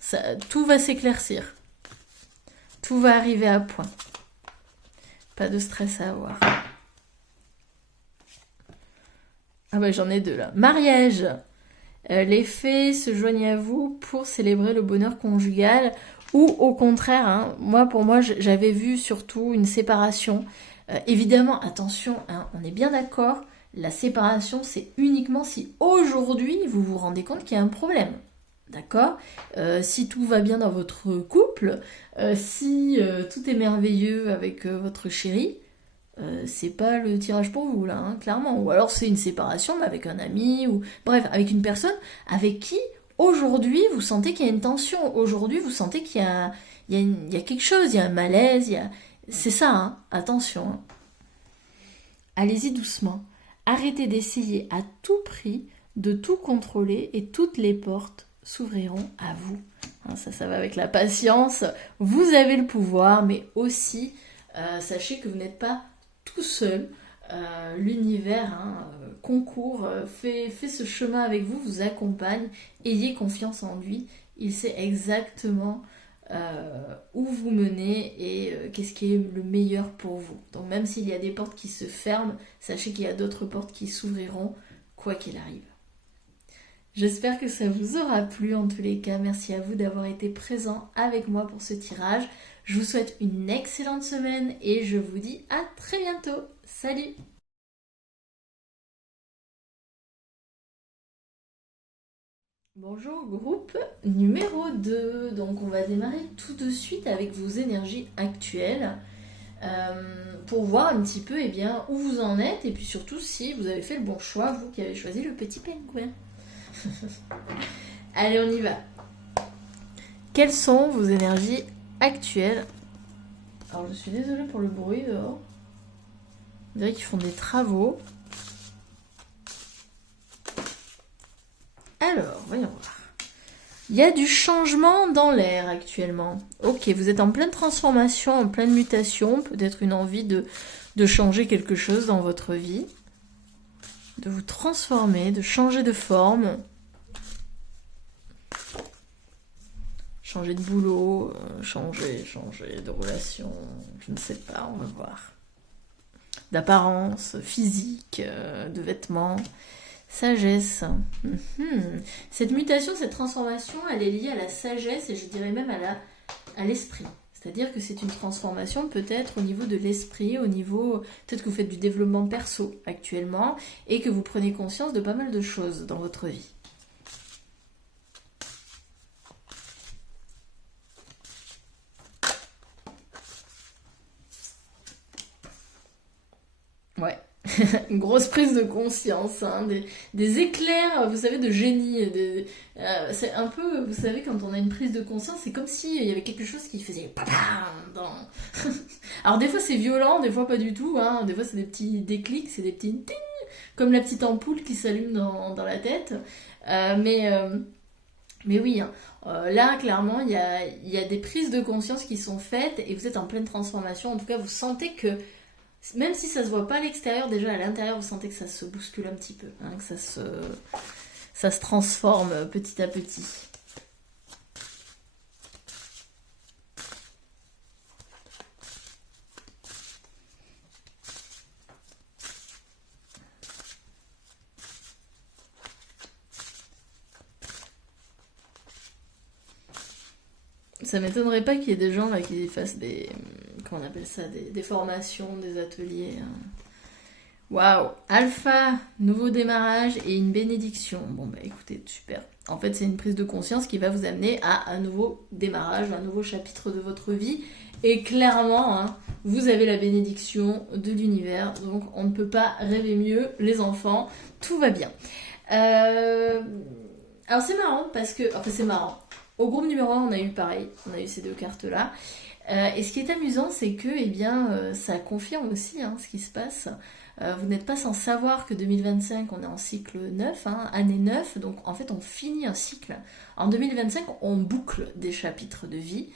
Tout va s'éclaircir. Tout va arriver à point. Pas de stress à avoir. Ah bah j'en ai deux là. Mariage. Les fées se joignent à vous pour célébrer le bonheur conjugal ou au contraire, hein, pour moi, j'avais vu surtout une séparation. Évidemment, attention, hein, on est bien d'accord, la séparation, c'est uniquement si aujourd'hui vous vous rendez compte qu'il y a un problème. D'accord. Si tout va bien dans votre couple, si tout est merveilleux avec votre chéri, c'est pas le tirage pour vous là, hein, clairement. Ou alors c'est une séparation mais avec un ami, ou bref, avec une personne avec qui aujourd'hui vous sentez qu'il y a une tension, aujourd'hui vous sentez qu'il y a, il y a quelque chose, il y a un malaise, il y a... c'est ça, hein, attention. Hein. Allez-y doucement. Arrêtez d'essayer à tout prix de tout contrôler et toutes les portes s'ouvriront à vous. Hein, ça va avec la patience. Vous avez le pouvoir, mais aussi sachez que vous n'êtes pas tout seul. L'univers concourt, fait ce chemin avec vous, vous accompagne. Ayez confiance en lui. Il sait exactement où vous menez et qu'est-ce qui est le meilleur pour vous. Donc même s'il y a des portes qui se ferment, sachez qu'il y a d'autres portes qui s'ouvriront, quoi qu'il arrive. J'espère que ça vous aura plu en tous les cas. Merci à vous d'avoir été présent avec moi pour ce tirage. Je vous souhaite une excellente semaine et je vous dis à très bientôt. Salut! Bonjour groupe numéro 2. Donc on va démarrer tout de suite avec vos énergies actuelles pour voir un petit peu où vous en êtes et puis surtout si vous avez fait le bon choix, vous qui avez choisi le petit pingouin. Allez, on y va. Quelles sont vos énergies actuelles? Alors, je suis désolée pour le bruit dehors. On dirait qu'ils font des travaux. Alors, voyons voir. Il y a du changement dans l'air actuellement. Ok, vous êtes en pleine transformation, en pleine mutation. Peut-être une envie de changer quelque chose dans votre vie. De vous transformer, de changer de forme. Changer de boulot, changer de relation, je ne sais pas, on va voir. D'apparence, physique, de vêtements, sagesse. Cette mutation, cette transformation, elle est liée à la sagesse et je dirais même à l'esprit. C'est-à-dire que c'est une transformation peut-être au niveau de l'esprit, au niveau... Peut-être que vous faites du développement perso actuellement et que vous prenez conscience de pas mal de choses dans votre vie. Ouais, une grosse prise de conscience, hein, des éclairs, vous savez, de génie. C'est un peu, vous savez, quand on a une prise de conscience, c'est comme s'il y avait quelque chose qui faisait dans... Alors des fois c'est violent, des fois pas du tout, hein, des fois c'est des petits déclics, c'est des petits ting, comme la petite ampoule qui s'allume dans la tête. Mais oui, hein, là clairement il y a des prises de conscience qui sont faites et vous êtes en pleine transformation. En tout cas, vous sentez que même si ça se voit pas à l'extérieur, déjà à l'intérieur, vous sentez que ça se bouscule un petit peu, hein, que ça se transforme petit à petit. Ça m'étonnerait pas qu'il y ait des gens là qui fassent comment on appelle ça, des formations, des ateliers. Hein. Waouh, Alpha, nouveau démarrage et une bénédiction. Bon bah écoutez, super. En fait, c'est une prise de conscience qui va vous amener à un nouveau démarrage, un nouveau chapitre de votre vie. Et clairement, hein, vous avez la bénédiction de l'univers. Donc on ne peut pas rêver mieux, les enfants. Tout va bien. Alors c'est marrant parce que... Enfin c'est marrant. Au groupe numéro 1, on a eu pareil. On a eu ces deux cartes-là. Et ce qui est amusant, c'est que ça confirme aussi hein, ce qui se passe. Vous n'êtes pas sans savoir que 2025, on est en cycle 9, hein, année 9, donc en fait on finit un cycle. En 2025, on boucle des chapitres de vie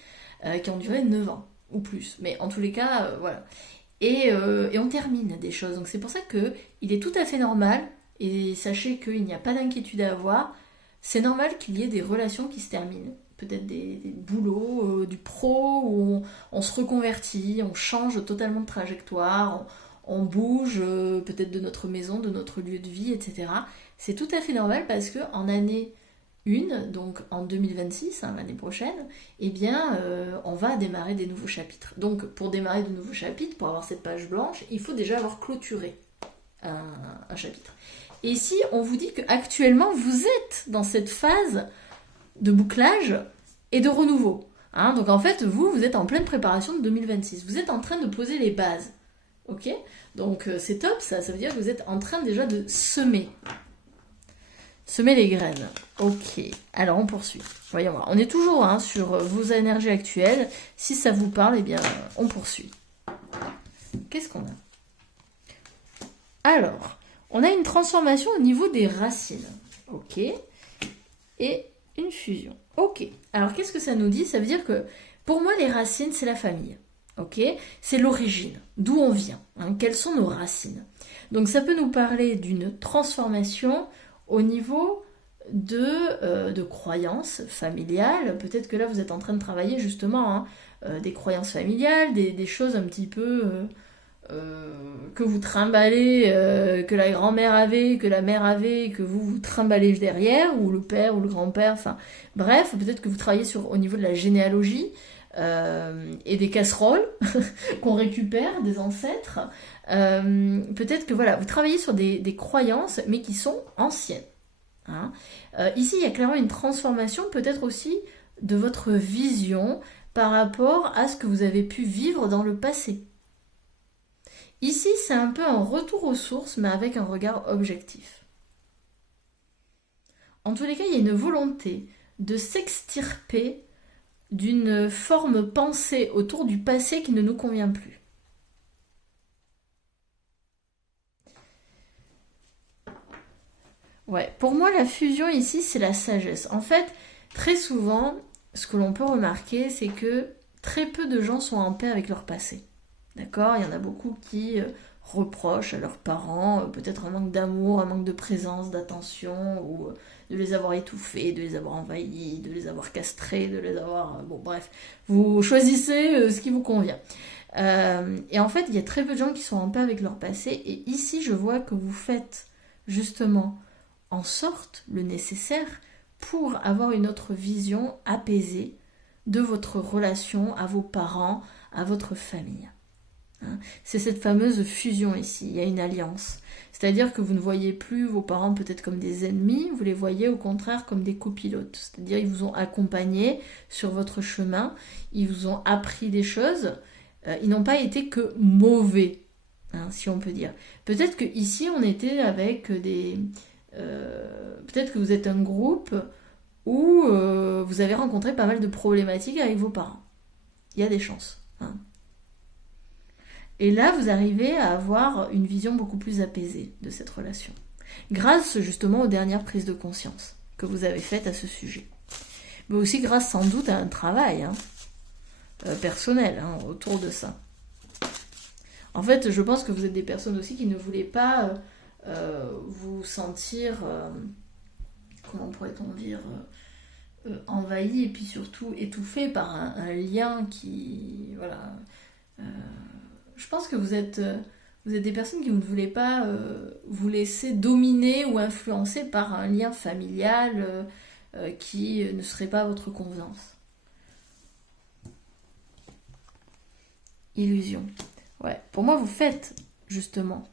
qui ont duré 9 ans ou plus. Mais en tous les cas, voilà. Et on termine des choses. Donc c'est pour ça qu'il est tout à fait normal, et sachez qu'il n'y a pas d'inquiétude à avoir, c'est normal qu'il y ait des relations qui se terminent. Peut-être des boulots, du pro, où on se reconvertit, on change totalement de trajectoire, on bouge peut-être de notre maison, de notre lieu de vie, etc. C'est tout à fait normal parce que en année 1, donc en 2026, hein, l'année prochaine, eh bien, on va démarrer des nouveaux chapitres. Donc, pour démarrer de nouveaux chapitres, pour avoir cette page blanche, il faut déjà avoir clôturé un chapitre. Et ici, on vous dit qu'actuellement, vous êtes dans cette phase de bouclage et de renouveau. Hein, donc, en fait, vous êtes en pleine préparation de 2026. Vous êtes en train de poser les bases. Ok ? Donc, c'est top, ça veut dire que vous êtes en train déjà de semer. Semer les graines. Ok. Alors, on poursuit. Voyons voir. On est toujours sur vos énergies actuelles. Si ça vous parle, eh bien, on poursuit. Qu'est-ce qu'on a ? Alors, on a une transformation au niveau des racines. Ok. Et une fusion. Ok. Alors, qu'est-ce que ça nous dit ? Ça veut dire que, pour moi, les racines, c'est la famille. Ok ? C'est l'origine. D'où on vient. Hein, quelles sont nos racines ? Donc, ça peut nous parler d'une transformation au niveau de croyances familiales. Peut-être que là, vous êtes en train de travailler justement des croyances familiales, des choses un petit peu que vous trimballez, que la grand-mère avait, que la mère avait, que vous trimballez derrière, ou le père, ou le grand-père, enfin bref, peut-être que vous travaillez au niveau de la généalogie et des casseroles qu'on récupère des ancêtres. Peut-être que voilà, vous travaillez sur des croyances, mais qui sont anciennes. Hein. Ici, il y a clairement une transformation, peut-être aussi de votre vision par rapport à ce que vous avez pu vivre dans le passé. Ici, c'est un peu un retour aux sources, mais avec un regard objectif. En tous les cas, il y a une volonté de s'extirper d'une forme pensée autour du passé qui ne nous convient plus. Ouais, pour moi, la fusion ici, c'est la sagesse. En fait, très souvent, ce que l'on peut remarquer, c'est que très peu de gens sont en paix avec leur passé. D'accord ? Il y en a beaucoup qui reprochent à leurs parents peut-être un manque d'amour, un manque de présence, d'attention, ou de les avoir étouffés, de les avoir envahis, de les avoir castrés, de les avoir... bon, bref, vous choisissez ce qui vous convient. Et en fait, il y a très peu de gens qui sont en paix avec leur passé, et ici, je vois que vous faites justement en sorte le nécessaire pour avoir une autre vision apaisée de votre relation à vos parents, à votre famille. C'est cette fameuse fusion ici, il y a une alliance. C'est-à-dire que vous ne voyez plus vos parents peut-être comme des ennemis, vous les voyez au contraire comme des copilotes. C'est-à-dire qu'ils vous ont accompagné sur votre chemin, ils vous ont appris des choses, ils n'ont pas été que mauvais, si on peut dire. Peut-être que ici on était avec des... peut-être que vous êtes un groupe où vous avez rencontré pas mal de problématiques avec vos parents. Il y a des chances. Et là, vous arrivez à avoir une vision beaucoup plus apaisée de cette relation. Grâce justement aux dernières prises de conscience que vous avez faites à ce sujet. Mais aussi grâce sans doute à un travail personnel autour de ça. En fait, je pense que vous êtes des personnes aussi qui ne voulaient pas vous sentir, comment pourrait-on dire, envahi et puis surtout étouffé par un lien qui... voilà... je pense que vous êtes des personnes qui ne voulaient pas vous laisser dominer ou influencer par un lien familial qui ne serait pas à votre convenance. Illusion. Ouais, pour moi, vous faites justement,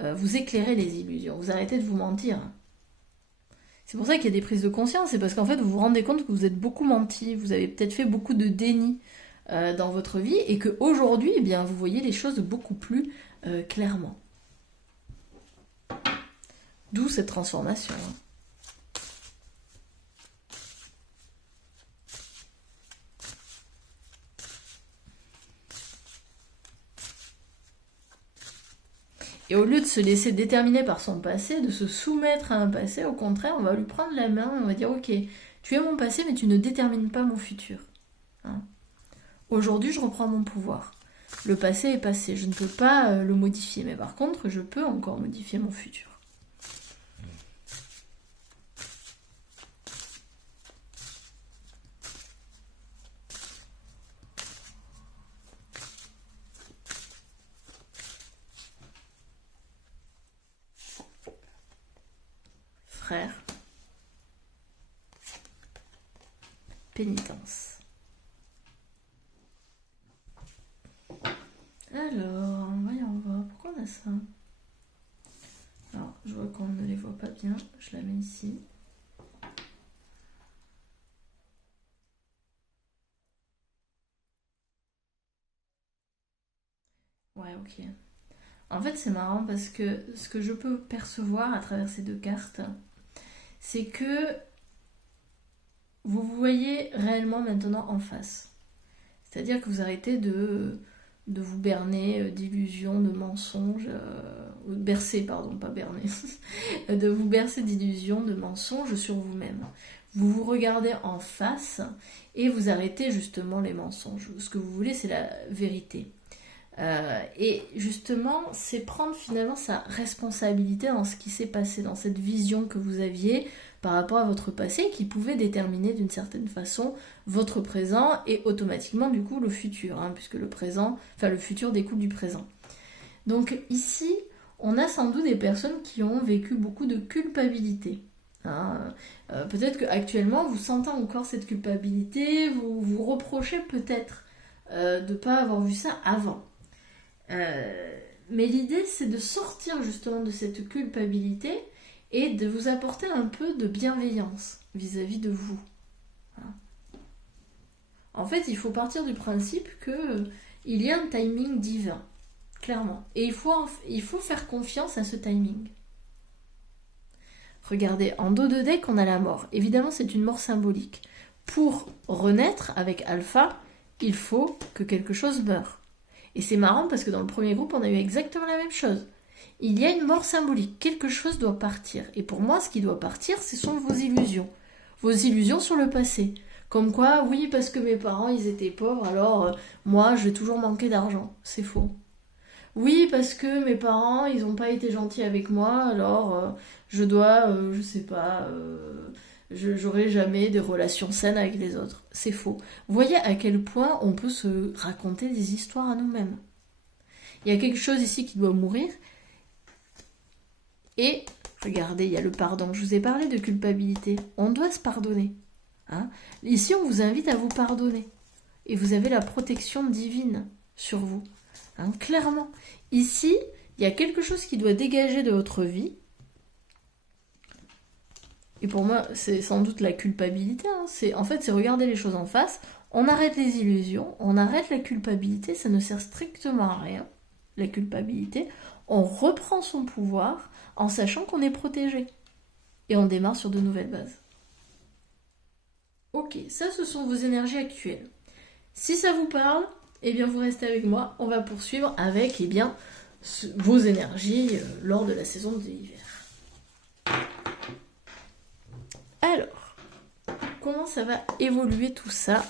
vous éclairez les illusions, vous arrêtez de vous mentir. C'est pour ça qu'il y a des prises de conscience, c'est parce qu'en fait, vous vous rendez compte que vous êtes beaucoup menti, vous avez peut-être fait beaucoup de déni dans votre vie et qu'aujourd'hui, eh bien, vous voyez les choses beaucoup plus clairement. D'où cette transformation. Et au lieu de se laisser déterminer par son passé, de se soumettre à un passé, au contraire, on va lui prendre la main, on va dire, ok, tu es mon passé, mais tu ne détermines pas mon futur. Aujourd'hui, je reprends mon pouvoir. Le passé est passé, je ne peux pas le modifier, mais par contre, je peux encore modifier mon futur. frère. Pénitence. Alors, voyons voir, pourquoi on a ça? Alors, je vois qu'on ne les voit pas bien, je la mets ici. Ouais, ok. En fait, c'est marrant parce que ce que je peux percevoir à travers ces deux cartes, c'est que vous vous voyez réellement maintenant en face. C'est-à-dire que vous arrêtez de vous berner d'illusions, de mensonges, bercer, pardon, pas berner, de vous bercer d'illusions, de mensonges sur vous-même. Vous vous regardez en face et vous arrêtez justement les mensonges. Ce que vous voulez, c'est la vérité. Et justement, c'est prendre finalement sa responsabilité dans ce qui s'est passé, dans cette vision que vous aviez par rapport à votre passé qui pouvait déterminer d'une certaine façon votre présent et automatiquement du coup le futur, hein, puisque le futur découle du présent. Donc ici, on a sans doute des personnes qui ont vécu beaucoup de culpabilité. Hein. Peut-être qu'actuellement vous sentez encore cette culpabilité, vous vous reprochez peut-être de ne pas avoir vu ça avant. Mais l'idée c'est de sortir justement de cette culpabilité et de vous apporter un peu de bienveillance vis-à-vis de vous. En fait, il faut partir du principe qu'il y a un timing divin, clairement. Et il faut faire confiance à ce timing. Regardez, en dos de deck, on a la mort. Évidemment, c'est une mort symbolique. Pour renaître avec Alpha, il faut que quelque chose meure. Et c'est marrant parce que dans le premier groupe, on a eu exactement la même chose. Il y a une mort symbolique, quelque chose doit partir. Et pour moi, ce qui doit partir, ce sont vos illusions. Vos illusions sur le passé. Comme quoi, oui, parce que mes parents, ils étaient pauvres, alors moi, je vais toujours manquer d'argent. C'est faux. Oui, parce que mes parents, ils n'ont pas été gentils avec moi, alors je dois, je sais pas, j'aurai jamais des relations saines avec les autres. C'est faux. Vous voyez à quel point on peut se raconter des histoires à nous-mêmes. Il y a quelque chose ici qui doit mourir. Et regardez, il y a le pardon. Je vous ai parlé de culpabilité. On doit se pardonner. Hein? Ici, on vous invite à vous pardonner. Et vous avez la protection divine sur vous. Hein, clairement. Ici, il y a quelque chose qui doit dégager de votre vie. Et pour moi, c'est sans doute la culpabilité. Hein. En fait, c'est regarder les choses en face. On arrête les illusions, on arrête la culpabilité. Ça ne sert strictement à rien, la culpabilité. On reprend son pouvoir en sachant qu'on est protégé. Et on démarre sur de nouvelles bases. Ok, ça ce sont vos énergies actuelles. Si ça vous parle, eh bien vous restez avec moi. On va poursuivre avec vos énergies lors de la saison de l'hiver. Alors, comment ça va évoluer tout ça?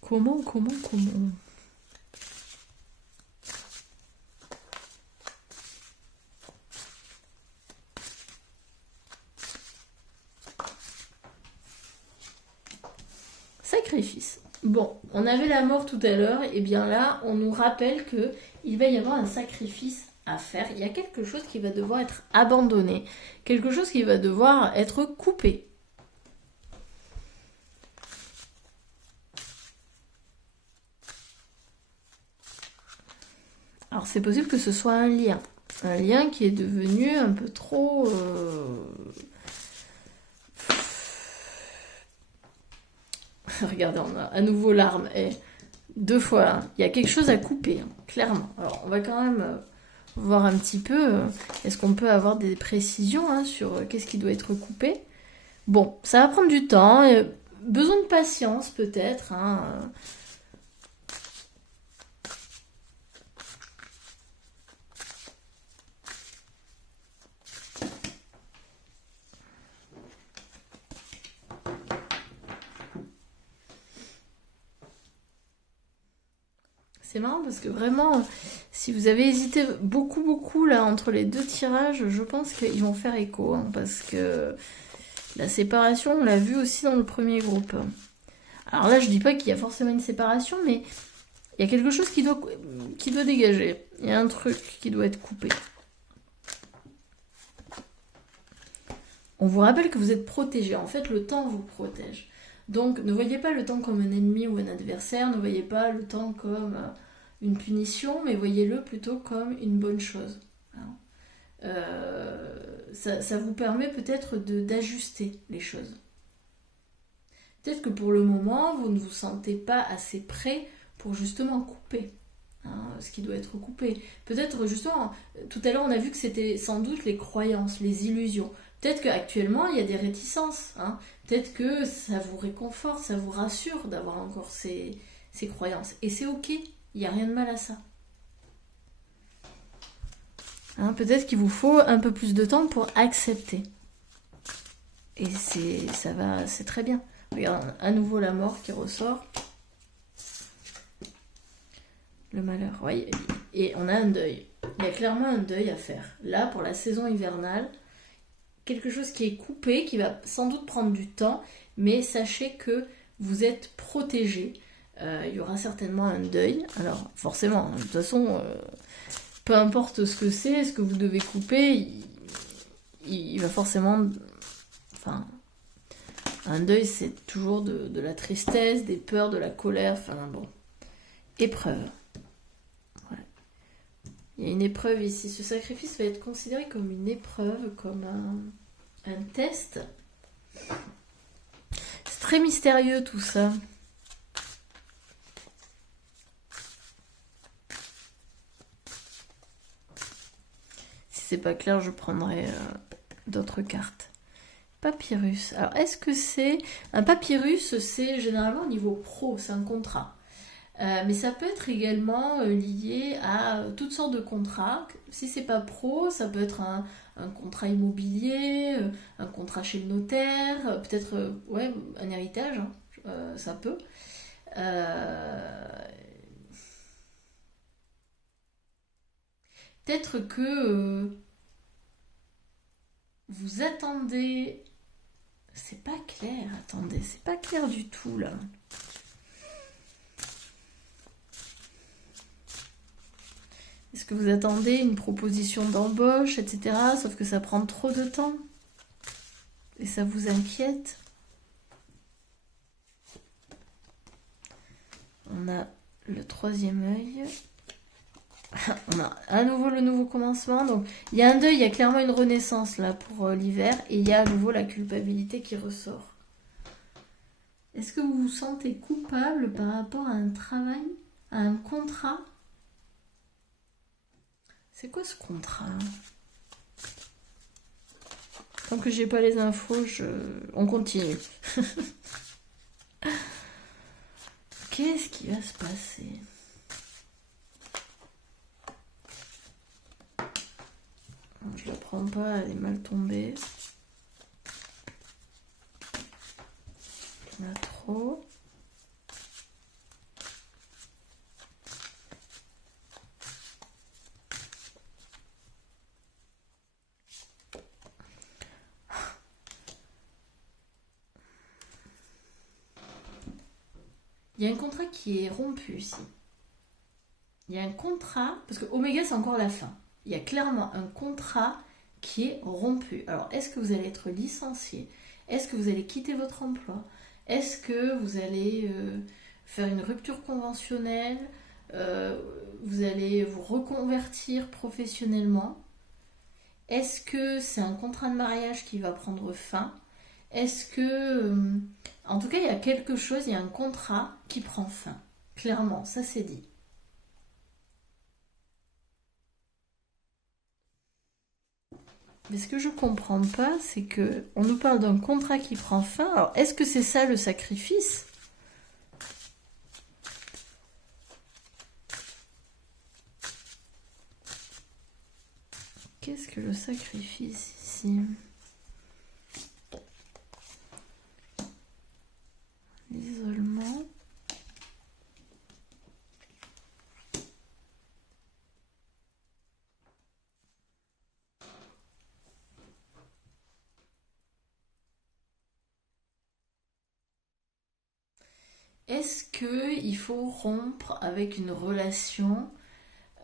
Comment Sacrifice. Bon, on avait la mort tout à l'heure, et bien là, on nous rappelle qu'il va y avoir un sacrifice à faire. Il y a quelque chose qui va devoir être abandonné, quelque chose qui va devoir être coupé. Alors c'est possible que ce soit un lien qui est devenu un peu trop... Regardez, on a à nouveau l'arme. Et 2 fois là. Il y a quelque chose à couper, hein, clairement. Alors, on va quand même voir un petit peu. Est-ce qu'on peut avoir des précisions sur qu'est-ce qui doit être coupé? Bon, ça va prendre du temps. Besoin de patience, peut-être. C'est marrant parce que vraiment, si vous avez hésité beaucoup là entre les deux tirages, je pense qu'ils vont faire écho. Parce que la séparation, on l'a vu aussi dans le premier groupe. Alors là, je dis pas qu'il y a forcément une séparation, mais il y a quelque chose qui doit dégager. Il y a un truc qui doit être coupé. On vous rappelle que vous êtes protégé. En fait, le temps vous protège. Donc, ne voyez pas le temps comme un ennemi ou un adversaire, ne voyez pas le temps comme une punition, mais voyez-le plutôt comme une bonne chose. Hein. Ça vous permet peut-être d'ajuster les choses. Peut-être que pour le moment, vous ne vous sentez pas assez prêt pour justement couper ce qui doit être coupé. Peut-être justement, tout à l'heure on a vu que c'était sans doute les croyances, les illusions. Peut-être qu'actuellement il y a des réticences. Peut-être que ça vous réconforte, ça vous rassure d'avoir encore ces croyances. Et c'est ok, il n'y a rien de mal à ça. Peut-être qu'il vous faut un peu plus de temps pour accepter. Et c'est très bien. Regarde, à nouveau la mort qui ressort. Le malheur, oui. Et on a un deuil. Il y a clairement un deuil à faire. Là, pour la saison hivernale, quelque chose qui est coupé, qui va sans doute prendre du temps, mais sachez que vous êtes protégé. Il y aura certainement un deuil. Alors, forcément, de toute façon, peu importe ce que c'est, ce que vous devez couper, il va forcément... Enfin, un deuil, c'est toujours de la tristesse, des peurs, de la colère, enfin bon. Épreuve. Il y a une épreuve ici. Ce sacrifice va être considéré comme une épreuve, comme un test. C'est très mystérieux tout ça. Si c'est pas clair, je prendrai d'autres cartes. Papyrus. Alors, est-ce que c'est... Un papyrus, c'est généralement au niveau pro, c'est un contrat. Mais ça peut être également lié à toutes sortes de contrats. Si c'est pas pro, ça peut être un contrat immobilier, un contrat chez le notaire, peut-être un héritage, ça peut. Peut-être que vous attendez... C'est pas clair, attendez, c'est pas clair du tout là. Est-ce que vous attendez une proposition d'embauche, etc. Sauf que ça prend trop de temps. Et ça vous inquiète. On a le troisième œil. On a à nouveau le nouveau commencement. Donc il y a un deuil, il y a clairement une renaissance là pour l'hiver. Et il y a à nouveau la culpabilité qui ressort. Est-ce que vous vous sentez coupable par rapport à un travail, à un contrat? C'est quoi ce contrat? Tant que j'ai pas les infos, on continue. Qu'est-ce qui va se passer? Je la prends pas, elle est mal tombée. Il y en a trop. Il y a un contrat qui est rompu ici. Il y a un contrat, parce que Oméga c'est encore la fin. Il y a clairement un contrat qui est rompu. Alors, est-ce que vous allez être licencié? Est-ce que vous allez quitter votre emploi? Est-ce que vous allez faire une rupture conventionnelle? Vous allez vous reconvertir professionnellement? Est-ce que c'est un contrat de mariage qui va prendre fin? Est-ce que... en tout cas, il y a quelque chose, il y a un contrat qui prend fin. Clairement, ça c'est dit. Mais ce que je comprends pas, c'est que on nous parle d'un contrat qui prend fin. Alors, est-ce que c'est ça le sacrifice? Qu'est-ce que le sacrifice ici? L'isolement. Est-ce qu'il faut rompre avec une relation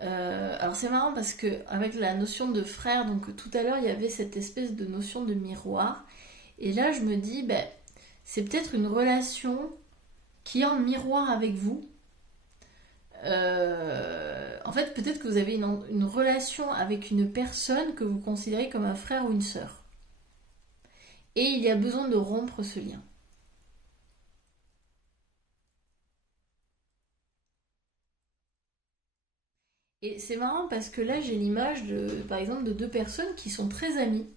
Alors c'est marrant parce que avec la notion de frère, donc tout à l'heure il y avait cette espèce de notion de miroir, et là je me dis, ben, c'est peut-être une relation qui est en miroir avec vous. En fait, peut-être que vous avez une relation avec une personne que vous considérez comme un frère ou une sœur. Et il y a besoin de rompre ce lien. Et c'est marrant parce que là, j'ai l'image, par exemple, de deux personnes qui sont très amies.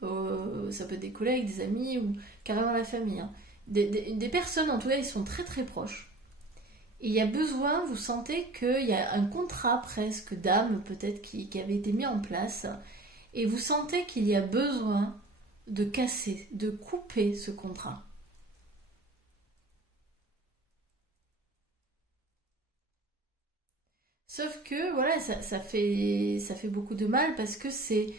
Ça peut être des collègues, des amis ou carrément la famille, hein. Des personnes, en tout cas, ils sont très très proches. Et il y a besoin, vous sentez qu'il y a un contrat presque d'âme, peut-être, qui avait été mis en place. Et vous sentez qu'il y a besoin de casser, de couper ce contrat. Sauf que, voilà, ça fait beaucoup de mal parce que c'est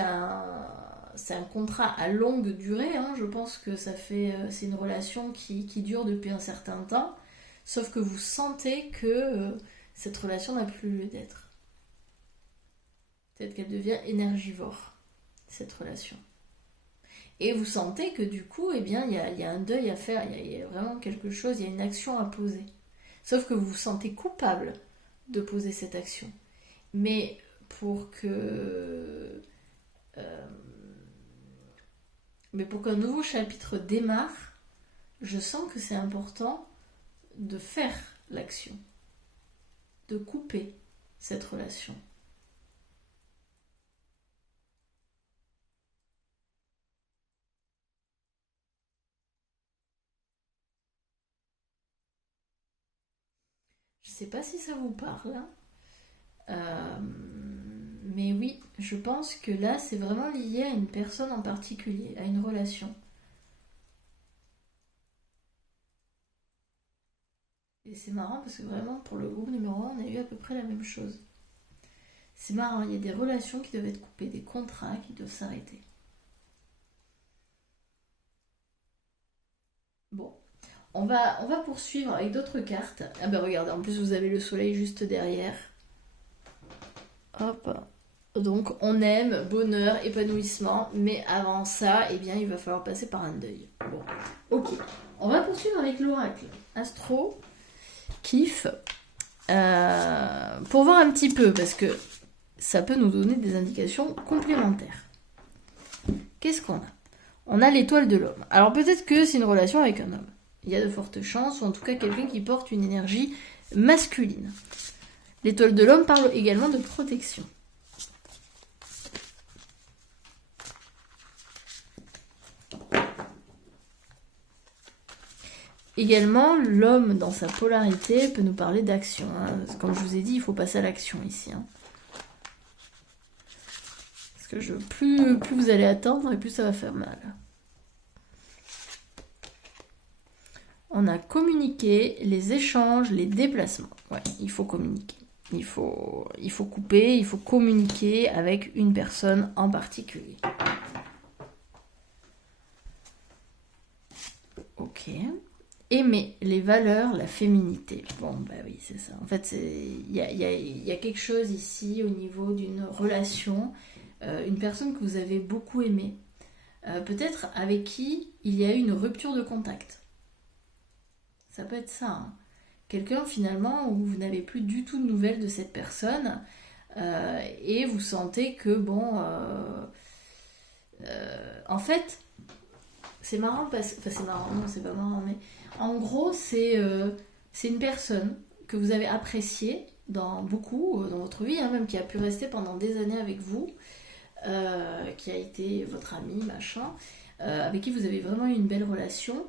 un contrat à longue durée, hein. Je pense que c'est une relation qui dure depuis un certain temps. Sauf que vous sentez que cette relation n'a plus lieu d'être. Peut-être qu'elle devient énergivore, cette relation. Et vous sentez que du coup, eh bien, il y a un deuil à faire, il y a vraiment quelque chose, il y a une action à poser. Sauf que vous vous sentez coupable de poser cette action. Mais pour que euh, mais pour qu'un nouveau chapitre démarre, je sens que c'est important de faire l'action, de couper cette relation. Je ne sais pas si ça vous parle, hein. Mais oui, je pense que là, c'est vraiment lié à une personne en particulier, à une relation. Et c'est marrant parce que vraiment, pour le groupe numéro 1, on a eu à peu près la même chose. C'est marrant, il y a des relations qui doivent être coupées, des contrats qui doivent s'arrêter. Bon, on va poursuivre avec d'autres cartes. Ah ben regardez, en plus vous avez le soleil juste derrière. Hop. Donc on aime, bonheur, épanouissement, mais avant ça, eh bien il va falloir passer par un deuil. Bon, ok. On va poursuivre avec l'oracle. Astro, kiff. Pour voir un petit peu, parce que ça peut nous donner des indications complémentaires. Qu'est-ce qu'on a? On a l'étoile de l'homme. Alors peut-être que c'est une relation avec un homme. Il y a de fortes chances, ou en tout cas quelqu'un qui porte une énergie masculine. L'étoile de l'homme parle également de protection. Également, l'homme dans sa polarité peut nous parler d'action, hein. Comme je vous ai dit, il faut passer à l'action ici, hein. Parce que plus vous allez attendre et plus ça va faire mal. On a communiqué, les échanges, les déplacements. Ouais, il faut communiquer. Il faut couper, il faut communiquer avec une personne en particulier. Ok. Aimer les valeurs, la féminité. Bon, bah oui, c'est ça. En fait, il y a quelque chose ici au niveau d'une relation, une personne que vous avez beaucoup aimée, peut-être avec qui il y a eu une rupture de contact. Ça peut être ça, hein. Quelqu'un finalement où vous n'avez plus du tout de nouvelles de cette personne et vous sentez que, bon, en fait, c'est marrant parce que... Enfin, c'est marrant, non, c'est pas marrant, mais en gros, c'est une personne que vous avez appréciée dans beaucoup, dans votre vie, hein, même qui a pu rester pendant des années avec vous, qui a été votre ami, machin, avec qui vous avez vraiment eu une belle relation.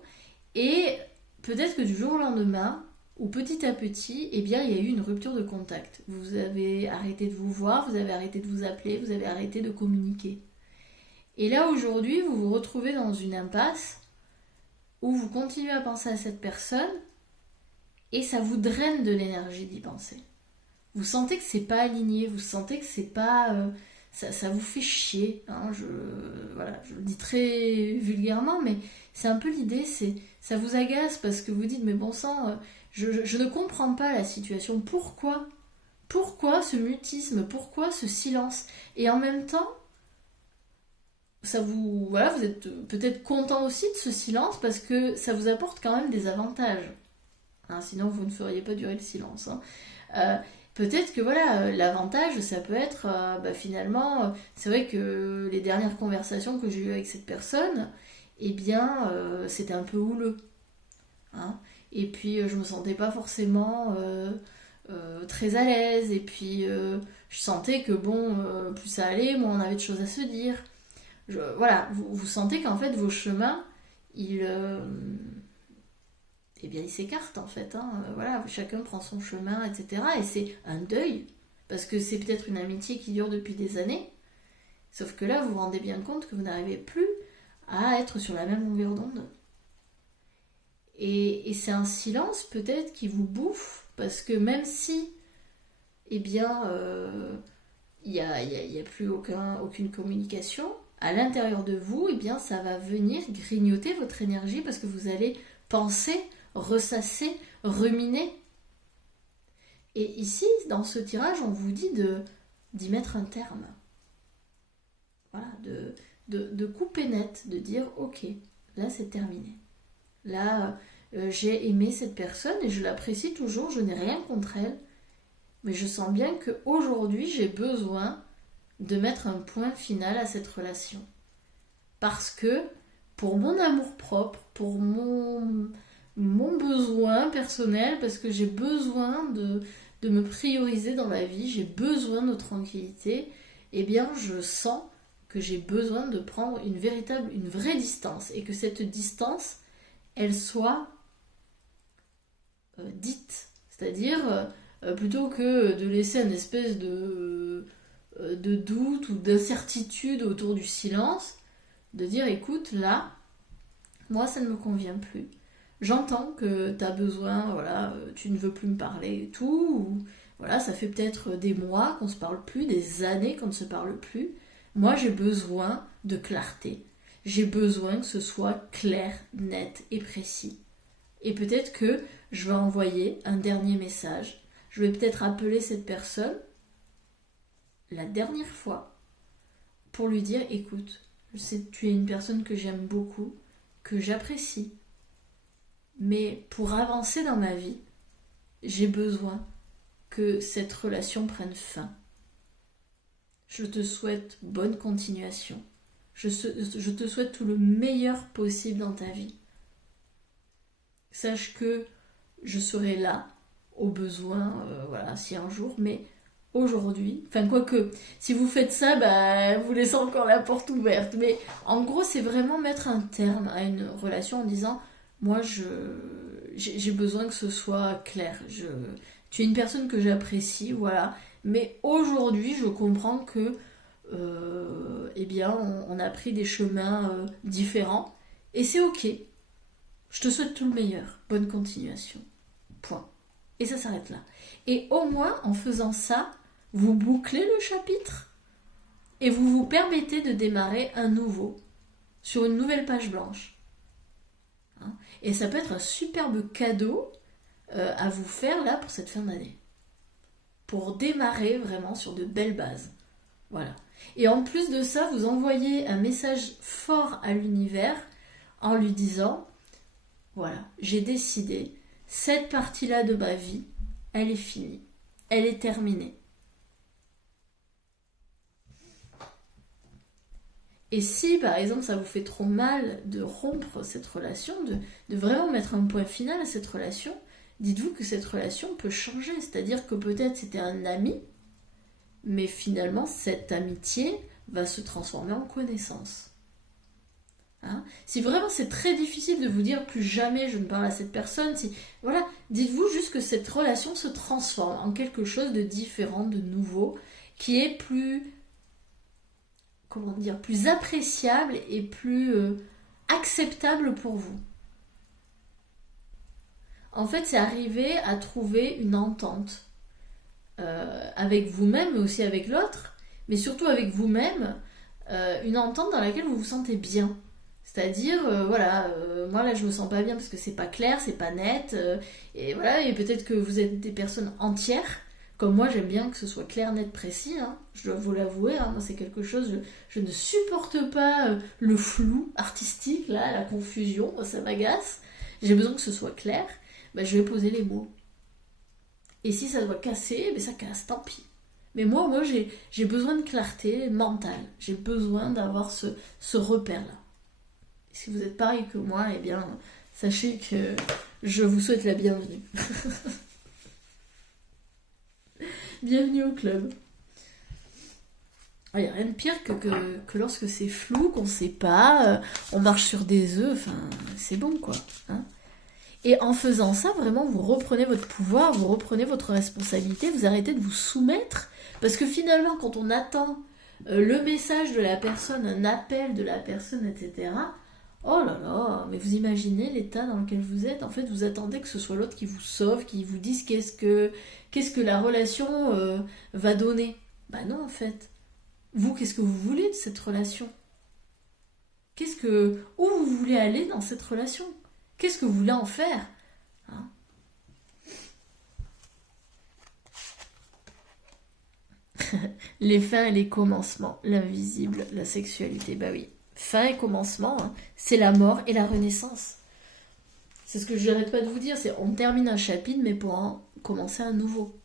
Et peut-être que du jour au lendemain, ou petit à petit, eh bien, il y a eu une rupture de contact. Vous avez arrêté de vous voir, vous avez arrêté de vous appeler, vous avez arrêté de communiquer. Et là, aujourd'hui, vous vous retrouvez dans une impasse où vous continuez à penser à cette personne et ça vous draine de l'énergie d'y penser. Vous sentez que c'est pas aligné, vous sentez que c'est pas... ça vous fait chier, hein, voilà, je le dis très vulgairement, mais c'est un peu l'idée, ça vous agace parce que vous dites, mais bon sang, je ne comprends pas la situation, pourquoi ce mutisme, pourquoi ce silence? Et en même temps, voilà, vous êtes peut-être content aussi de ce silence parce que ça vous apporte quand même des avantages. Hein, sinon, vous ne feriez pas durer le silence. Hein. Euh, Peut-être que voilà, l'avantage, ça peut être finalement, c'est vrai que les dernières conversations que j'ai eues avec cette personne, eh bien, c'était un peu houleux. Hein. Et puis, je me sentais pas forcément très à l'aise. Et puis, je sentais que bon, plus ça allait, moins on avait de choses à se dire. Voilà, vous sentez qu'en fait, vos chemins, ils, eh bien, ils s'écartent en fait. Hein. Voilà, chacun prend son chemin, etc. Et c'est un deuil, parce que c'est peut-être une amitié qui dure depuis des années. Sauf que là, vous vous rendez bien compte que vous n'arrivez plus à être sur la même longueur d'onde. Et c'est un silence peut-être qui vous bouffe, parce que même si, eh bien, il y a plus aucune communication, à l'intérieur de vous, eh bien, ça va venir grignoter votre énergie, parce que vous allez penser, ressasser, ruminer. Et ici, dans ce tirage, on vous dit d'y mettre un terme. Voilà, de couper net, de dire ok, là c'est terminé. Là, j'ai aimé cette personne et je l'apprécie toujours, je n'ai rien contre elle, mais je sens bien qu'aujourd'hui j'ai besoin de mettre un point final à cette relation. Parce que pour mon amour-propre, pour mon besoin personnel, parce que j'ai besoin de me prioriser dans la vie, j'ai besoin de tranquillité, eh bien je sens que j'ai besoin de prendre une vraie distance, et que cette distance, elle soit dite. C'est-à-dire, plutôt que de laisser une espèce de doute ou d'incertitude autour du silence, de dire écoute, là, moi ça ne me convient plus. J'entends que tu as besoin, voilà, tu ne veux plus me parler et tout, ou voilà, ça fait peut-être des mois qu'on ne se parle plus, des années qu'on ne se parle plus. Moi j'ai besoin de clarté. J'ai besoin que ce soit clair, net et précis. Et peut-être que je vais envoyer un dernier message. Je vais peut-être appeler cette personne la dernière fois pour lui dire écoute, je sais que tu es une personne que j'aime beaucoup, que j'apprécie, mais pour avancer dans ma vie, j'ai besoin que cette relation prenne fin. Je te souhaite bonne continuation. Je te souhaite tout le meilleur possible dans ta vie. Sache que je serai là au besoin, voilà, si un jour, mais aujourd'hui, enfin quoique, si vous faites ça, vous laissez encore la porte ouverte. Mais en gros, c'est vraiment mettre un terme à une relation en disant, moi, j'ai besoin que ce soit clair. Tu es une personne que j'apprécie, voilà. Mais aujourd'hui, je comprends que, eh bien, on a pris des chemins différents, et c'est ok. Je te souhaite tout le meilleur. Bonne continuation. Point. Et ça s'arrête là. Et au moins, en faisant ça, vous bouclez le chapitre et vous vous permettez de démarrer un nouveau, sur une nouvelle page blanche. Hein. Et ça peut être un superbe cadeau à vous faire là pour cette fin d'année. Pour démarrer vraiment sur de belles bases. Voilà. Et en plus de ça, vous envoyez un message fort à l'univers en lui disant voilà, j'ai décidé, cette partie-là de ma vie, elle est finie, elle est terminée. Et si, par exemple, ça vous fait trop mal de rompre cette relation, de vraiment mettre un point final à cette relation, dites-vous que cette relation peut changer. C'est-à-dire que peut-être c'était un ami, mais finalement, cette amitié va se transformer en connaissance. Hein. Si vraiment c'est très difficile de vous dire plus jamais je ne parle à cette personne, voilà, dites-vous juste que cette relation se transforme en quelque chose de différent, de nouveau, qui est plus, comment dire, plus appréciable et plus acceptable pour vous. En fait, c'est arriver à trouver une entente avec vous-même, mais aussi avec l'autre, mais surtout avec vous-même, une entente dans laquelle vous vous sentez bien. C'est-à-dire, moi là je me sens pas bien parce que c'est pas clair, c'est pas net, et voilà, et peut-être que vous êtes des personnes entières, Comme moi, j'aime bien que ce soit clair, net, précis, hein. Je dois vous l'avouer, hein. Moi c'est quelque chose, je ne supporte pas le flou artistique, là, la confusion, ça m'agace. J'ai besoin que ce soit clair, ben, je vais poser les mots. Et si ça doit casser, ben, ça casse, tant pis. Mais moi j'ai besoin de clarté mentale, j'ai besoin d'avoir ce repère-là. Et si vous êtes pareil que moi, eh bien, sachez que je vous souhaite la bienvenue. Bienvenue au club. Il n'y a rien de pire que lorsque c'est flou, qu'on ne sait pas, on marche sur des œufs, enfin, c'est bon quoi. Hein. Et en faisant ça, vraiment, vous reprenez votre pouvoir, vous reprenez votre responsabilité, vous arrêtez de vous soumettre. Parce que finalement, quand on attend le message de la personne, un appel de la personne, etc., oh là là, mais vous imaginez l'état dans lequel vous êtes. En fait, vous attendez que ce soit l'autre qui vous sauve, qui vous dise qu'est-ce que la relation va donner. Bah non, en fait. Vous, qu'est-ce que vous voulez de cette relation? Où vous voulez aller dans cette relation? Qu'est-ce que vous voulez en faire? Hein? Les fins et les commencements, l'invisible, la sexualité, bah oui. Fin et commencement, hein, c'est la mort et la renaissance. C'est ce que je n'arrête pas de vous dire, c'est on termine un chapitre mais pour en commencer un nouveau.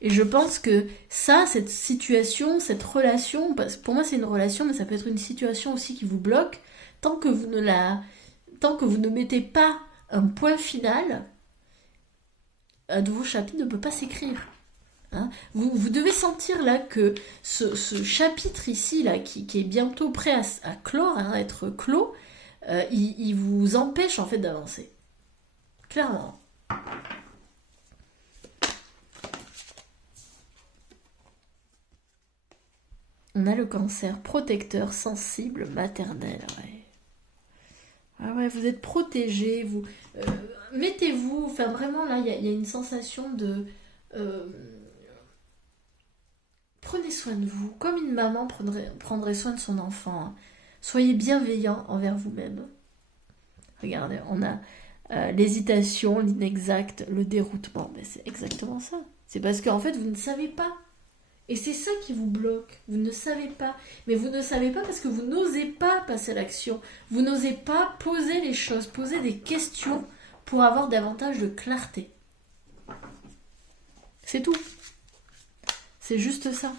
Et je pense que ça, cette situation, cette relation, parce que pour moi c'est une relation, mais ça peut être une situation aussi qui vous bloque, tant que vous ne mettez pas un point final, un nouveau chapitre ne peut pas s'écrire. Hein, vous devez sentir là que ce chapitre ici, là, qui est bientôt prêt à clore, hein, être clos, il vous empêche en fait d'avancer. Clairement. On a le cancer protecteur, sensible, maternel. Ouais. Ah ouais, vous êtes protégé, vous mettez-vous, enfin vraiment là, il y a une sensation de prenez soin de vous, comme une maman prendrait soin de son enfant. Hein. Soyez bienveillant envers vous-même. Regardez, on a l'hésitation, l'inexact, le déroutement. Mais c'est exactement ça. C'est parce qu'en fait, vous ne savez pas. Et c'est ça qui vous bloque. Vous ne savez pas. Mais vous ne savez pas parce que vous n'osez pas passer à l'action. Vous n'osez pas poser les choses, poser des questions pour avoir davantage de clarté. C'est tout. C'est juste ça.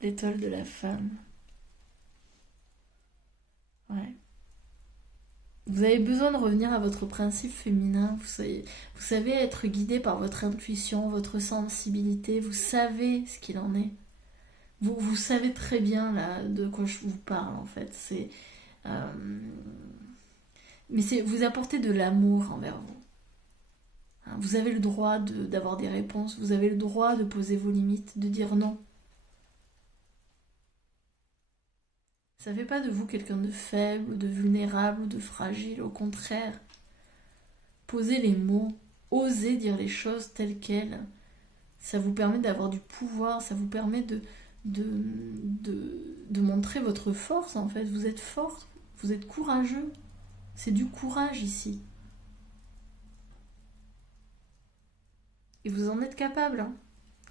L'étoile de la femme. Ouais. Vous avez besoin de revenir à votre principe féminin. Vous savez être guidé par votre intuition, votre sensibilité. Vous savez ce qu'il en est. Vous savez très bien là de quoi je vous parle en fait. Mais vous apportez de l'amour envers vous. Hein, vous avez le droit d'avoir des réponses. Vous avez le droit de poser vos limites, de dire non. Ça ne fait pas de vous quelqu'un de faible, de vulnérable ou de fragile. Au contraire, posez les mots, osez dire les choses telles quelles. Ça vous permet d'avoir du pouvoir, ça vous permet de montrer votre force en fait. Vous êtes fort, vous êtes courageux. C'est du courage ici. Et vous en êtes capable. Hein.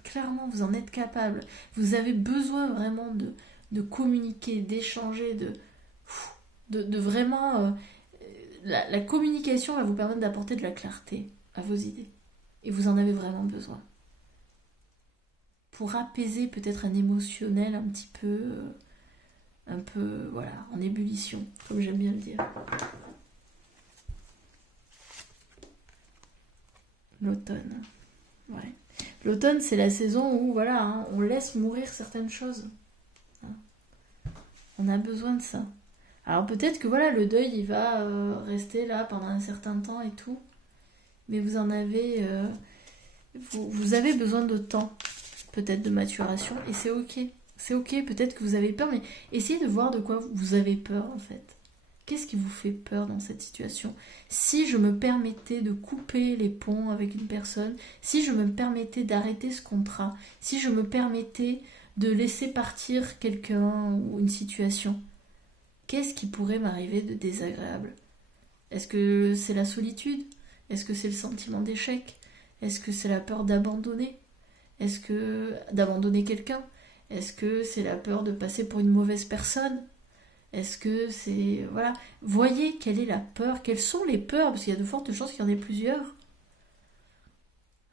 Clairement, vous en êtes capable. Vous avez besoin vraiment de communiquer, d'échanger, de vraiment... la communication va vous permettre d'apporter de la clarté à vos idées. Et vous en avez vraiment besoin. Pour apaiser peut-être un émotionnel un peu, voilà, en ébullition, comme j'aime bien le dire. L'automne. Ouais. L'automne, c'est la saison où, voilà, hein, on laisse mourir certaines choses. On a besoin de ça. Alors peut-être que voilà, le deuil, il va rester là pendant un certain temps et tout. Mais vous en avez... vous avez besoin de temps, peut-être de maturation, et c'est ok. C'est ok, peut-être que vous avez peur, mais essayez de voir de quoi vous avez peur en fait. Qu'est-ce qui vous fait peur dans cette situation? Si je me permettais de couper les ponts avec une personne, si je me permettais d'arrêter ce contrat, si je me permettais de laisser partir quelqu'un ou une situation, qu'est-ce qui pourrait m'arriver de désagréable? Est-ce que c'est la solitude? Est-ce que c'est le sentiment d'échec? Est-ce que c'est la peur d'abandonner? Est-ce que d'abandonner quelqu'un? Est-ce que c'est la peur de passer pour une mauvaise personne? Est-ce que c'est... Voilà. Voyez quelle est la peur, quelles sont les peurs, parce qu'il y a de fortes chances qu'il y en ait plusieurs.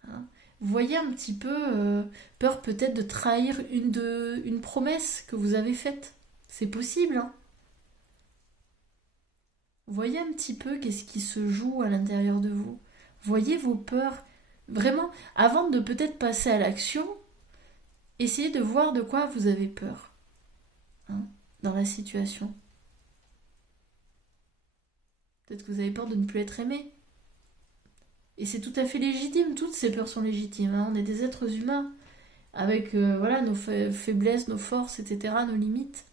Hein. Voyez un petit peu, peur peut-être de trahir une promesse que vous avez faite. C'est possible, hein. Voyez un petit peu qu'est-ce qui se joue à l'intérieur de vous. Voyez vos peurs. Vraiment, avant de peut-être passer à l'action, essayez de voir de quoi vous avez peur, hein, dans la situation. Peut-être que vous avez peur de ne plus être aimé. Et c'est tout à fait légitime, toutes ces peurs sont légitimes. Hein. On est des êtres humains, avec voilà, nos faiblesses, nos forces, etc., nos limites.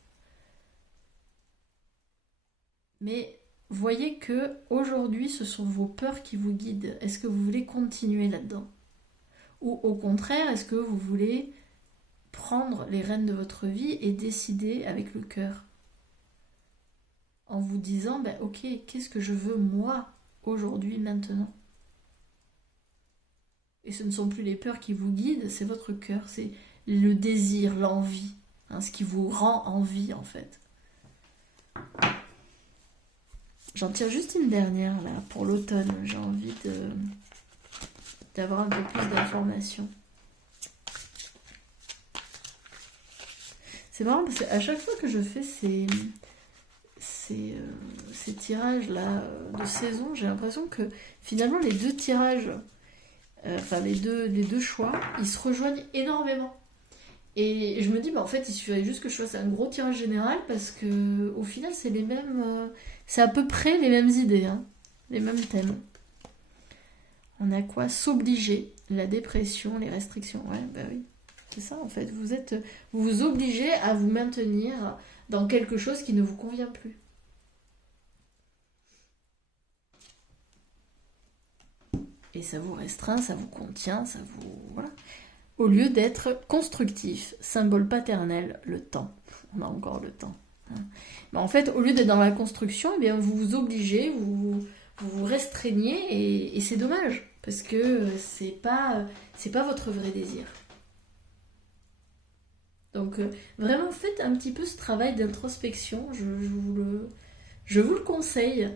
Mais voyez que aujourd'hui, ce sont vos peurs qui vous guident. Est-ce que vous voulez continuer là-dedans? Ou au contraire, est-ce que vous voulez prendre les rênes de votre vie et décider avec le cœur? En vous disant, ben, ok, qu'est-ce que je veux moi, aujourd'hui, maintenant? Et ce ne sont plus les peurs qui vous guident, c'est votre cœur, c'est le désir, l'envie, hein, ce qui vous rend envie en fait. J'en tire juste une dernière là, pour l'automne, j'ai envie d'avoir un peu plus d'informations. C'est marrant parce qu'à chaque fois que je fais ces tirages-là de saison, j'ai l'impression que finalement les deux tirages, enfin les deux choix, ils se rejoignent énormément. Et je me dis, bah en fait, il suffirait juste que je fasse un gros tirage général parce que au final, c'est les mêmes, c'est à peu près les mêmes idées, hein, les mêmes thèmes. On a quoi? S'obliger, la dépression, les restrictions. Ouais, bah oui, c'est ça en fait. Vous vous obligez à vous maintenir dans quelque chose qui ne vous convient plus. Et ça vous restreint, ça vous contient, ça vous... Voilà. Au lieu d'être constructif, symbole paternel, le temps. On a encore le temps. Hein. Mais en fait, au lieu d'être dans la construction, eh bien, vous vous obligez, vous restreignez et c'est dommage. Parce que c'est pas votre vrai désir. Donc vraiment, faites un petit peu ce travail d'introspection. Je vous le conseille.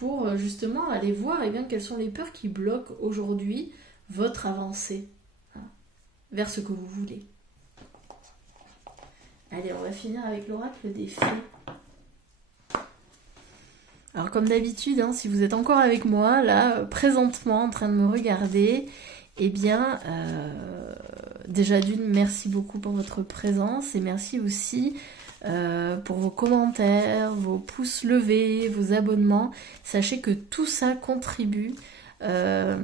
Pour justement aller voir eh bien, quelles sont les peurs qui bloquent aujourd'hui votre avancée, hein, vers ce que vous voulez. Allez, on va finir avec l'oracle des fées. Alors comme d'habitude, hein, si vous êtes encore avec moi, là, présentement, en train de me regarder, eh bien, déjà d'une, merci beaucoup pour votre présence et merci aussi pour vos commentaires, vos pouces levés, vos abonnements. Sachez que tout ça contribue à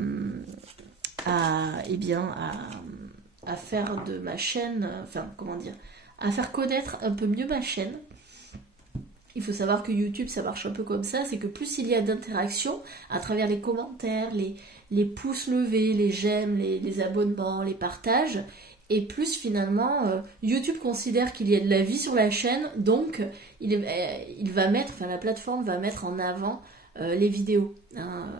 faire de ma chaîne, enfin comment dire, à faire connaître un peu mieux ma chaîne. Il faut savoir que YouTube, ça marche un peu comme ça, c'est que plus il y a d'interactions à travers les commentaires, les pouces levés, les j'aime, les abonnements, les partages, et plus finalement YouTube considère qu'il y a de la vie sur la chaîne, donc il va mettre, enfin la plateforme va mettre en avant les vidéos. Hein.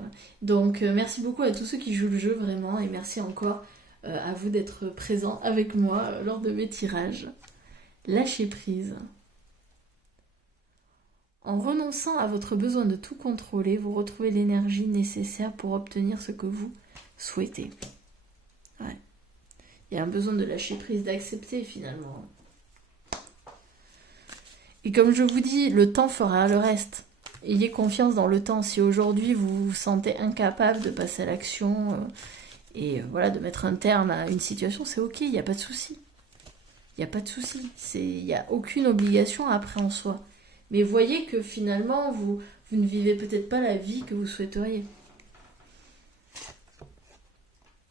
Donc merci beaucoup à tous ceux qui jouent le jeu vraiment, et merci encore à vous d'être présents avec moi lors de mes tirages. Lâchez prise. En renonçant à votre besoin de tout contrôler, vous retrouvez l'énergie nécessaire pour obtenir ce que vous souhaitez. Ouais. Il y a un besoin de lâcher prise, d'accepter finalement. Et comme je vous dis, le temps fera le reste. Ayez confiance dans le temps. Si aujourd'hui vous vous sentez incapable de passer à l'action et voilà, de mettre un terme à une situation, c'est ok, il n'y a pas de souci. Il n'y a pas de souci. Il n'y a aucune obligation après en soi. Mais voyez que finalement, vous ne vivez peut-être pas la vie que vous souhaiteriez.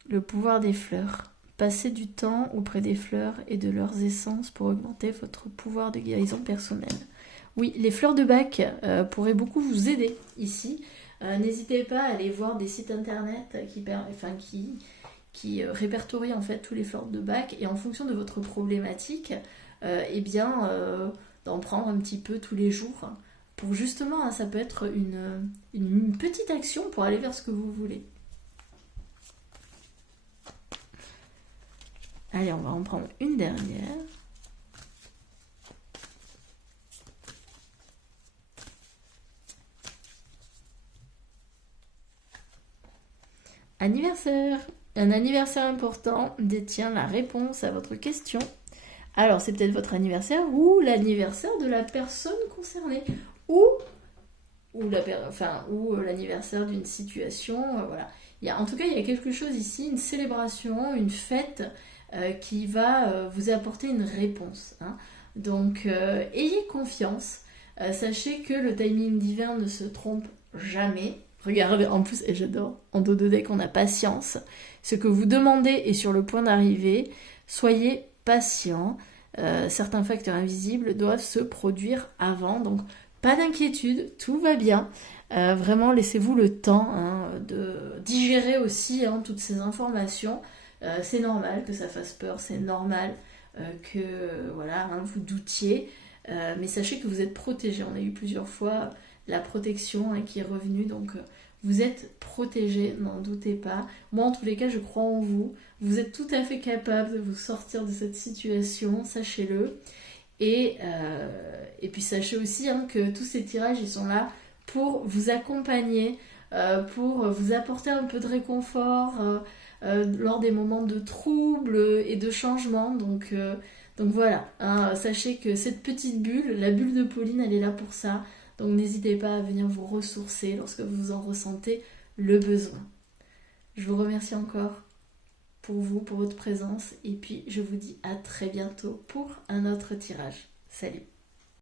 Le pouvoir des fleurs. Passez du temps auprès des fleurs et de leurs essences pour augmenter votre pouvoir de guérison personnelle. Oui, les fleurs de Bach pourraient beaucoup vous aider ici. N'hésitez pas à aller voir des sites internet qui répertorient en fait tous les fleurs de Bach et en fonction de votre problématique, d'en prendre un petit peu tous les jours pour justement, ça peut être une petite action pour aller vers ce que vous voulez. Allez, on va en prendre une dernière. Anniversaire. Un anniversaire important détient la réponse à votre question. Alors, c'est peut-être votre anniversaire ou l'anniversaire de la personne concernée. Ou l'anniversaire d'une situation. Voilà. En tout cas, il y a quelque chose ici, une célébration, une fête qui va vous apporter une réponse. Hein. Donc, ayez confiance. Sachez que le timing divin ne se trompe jamais. Regardez, en plus, et j'adore, en dos de deck, on a patience. Ce que vous demandez est sur le point d'arriver. Soyez patient. Certains facteurs invisibles doivent se produire avant. Donc, pas d'inquiétude, tout va bien. Vraiment, laissez-vous le temps de digérer aussi toutes ces informations. C'est normal que ça fasse peur, c'est normal que vous doutiez. Mais sachez que vous êtes protégé. On a eu plusieurs fois la protection qui est revenue. Donc, vous êtes protégé, n'en doutez pas. Moi, en tous les cas, je crois en vous. Vous êtes tout à fait capable de vous sortir de cette situation, sachez-le. Et puis sachez aussi que tous ces tirages, ils sont là pour vous accompagner, pour vous apporter un peu de réconfort lors des moments de trouble et de changement. Donc voilà, sachez que cette petite bulle, la bulle de Pauline, elle est là pour ça. Donc n'hésitez pas à venir vous ressourcer lorsque vous en ressentez le besoin. Je vous remercie encore pour vous, pour votre présence, et puis je vous dis à très bientôt pour un autre tirage. Salut!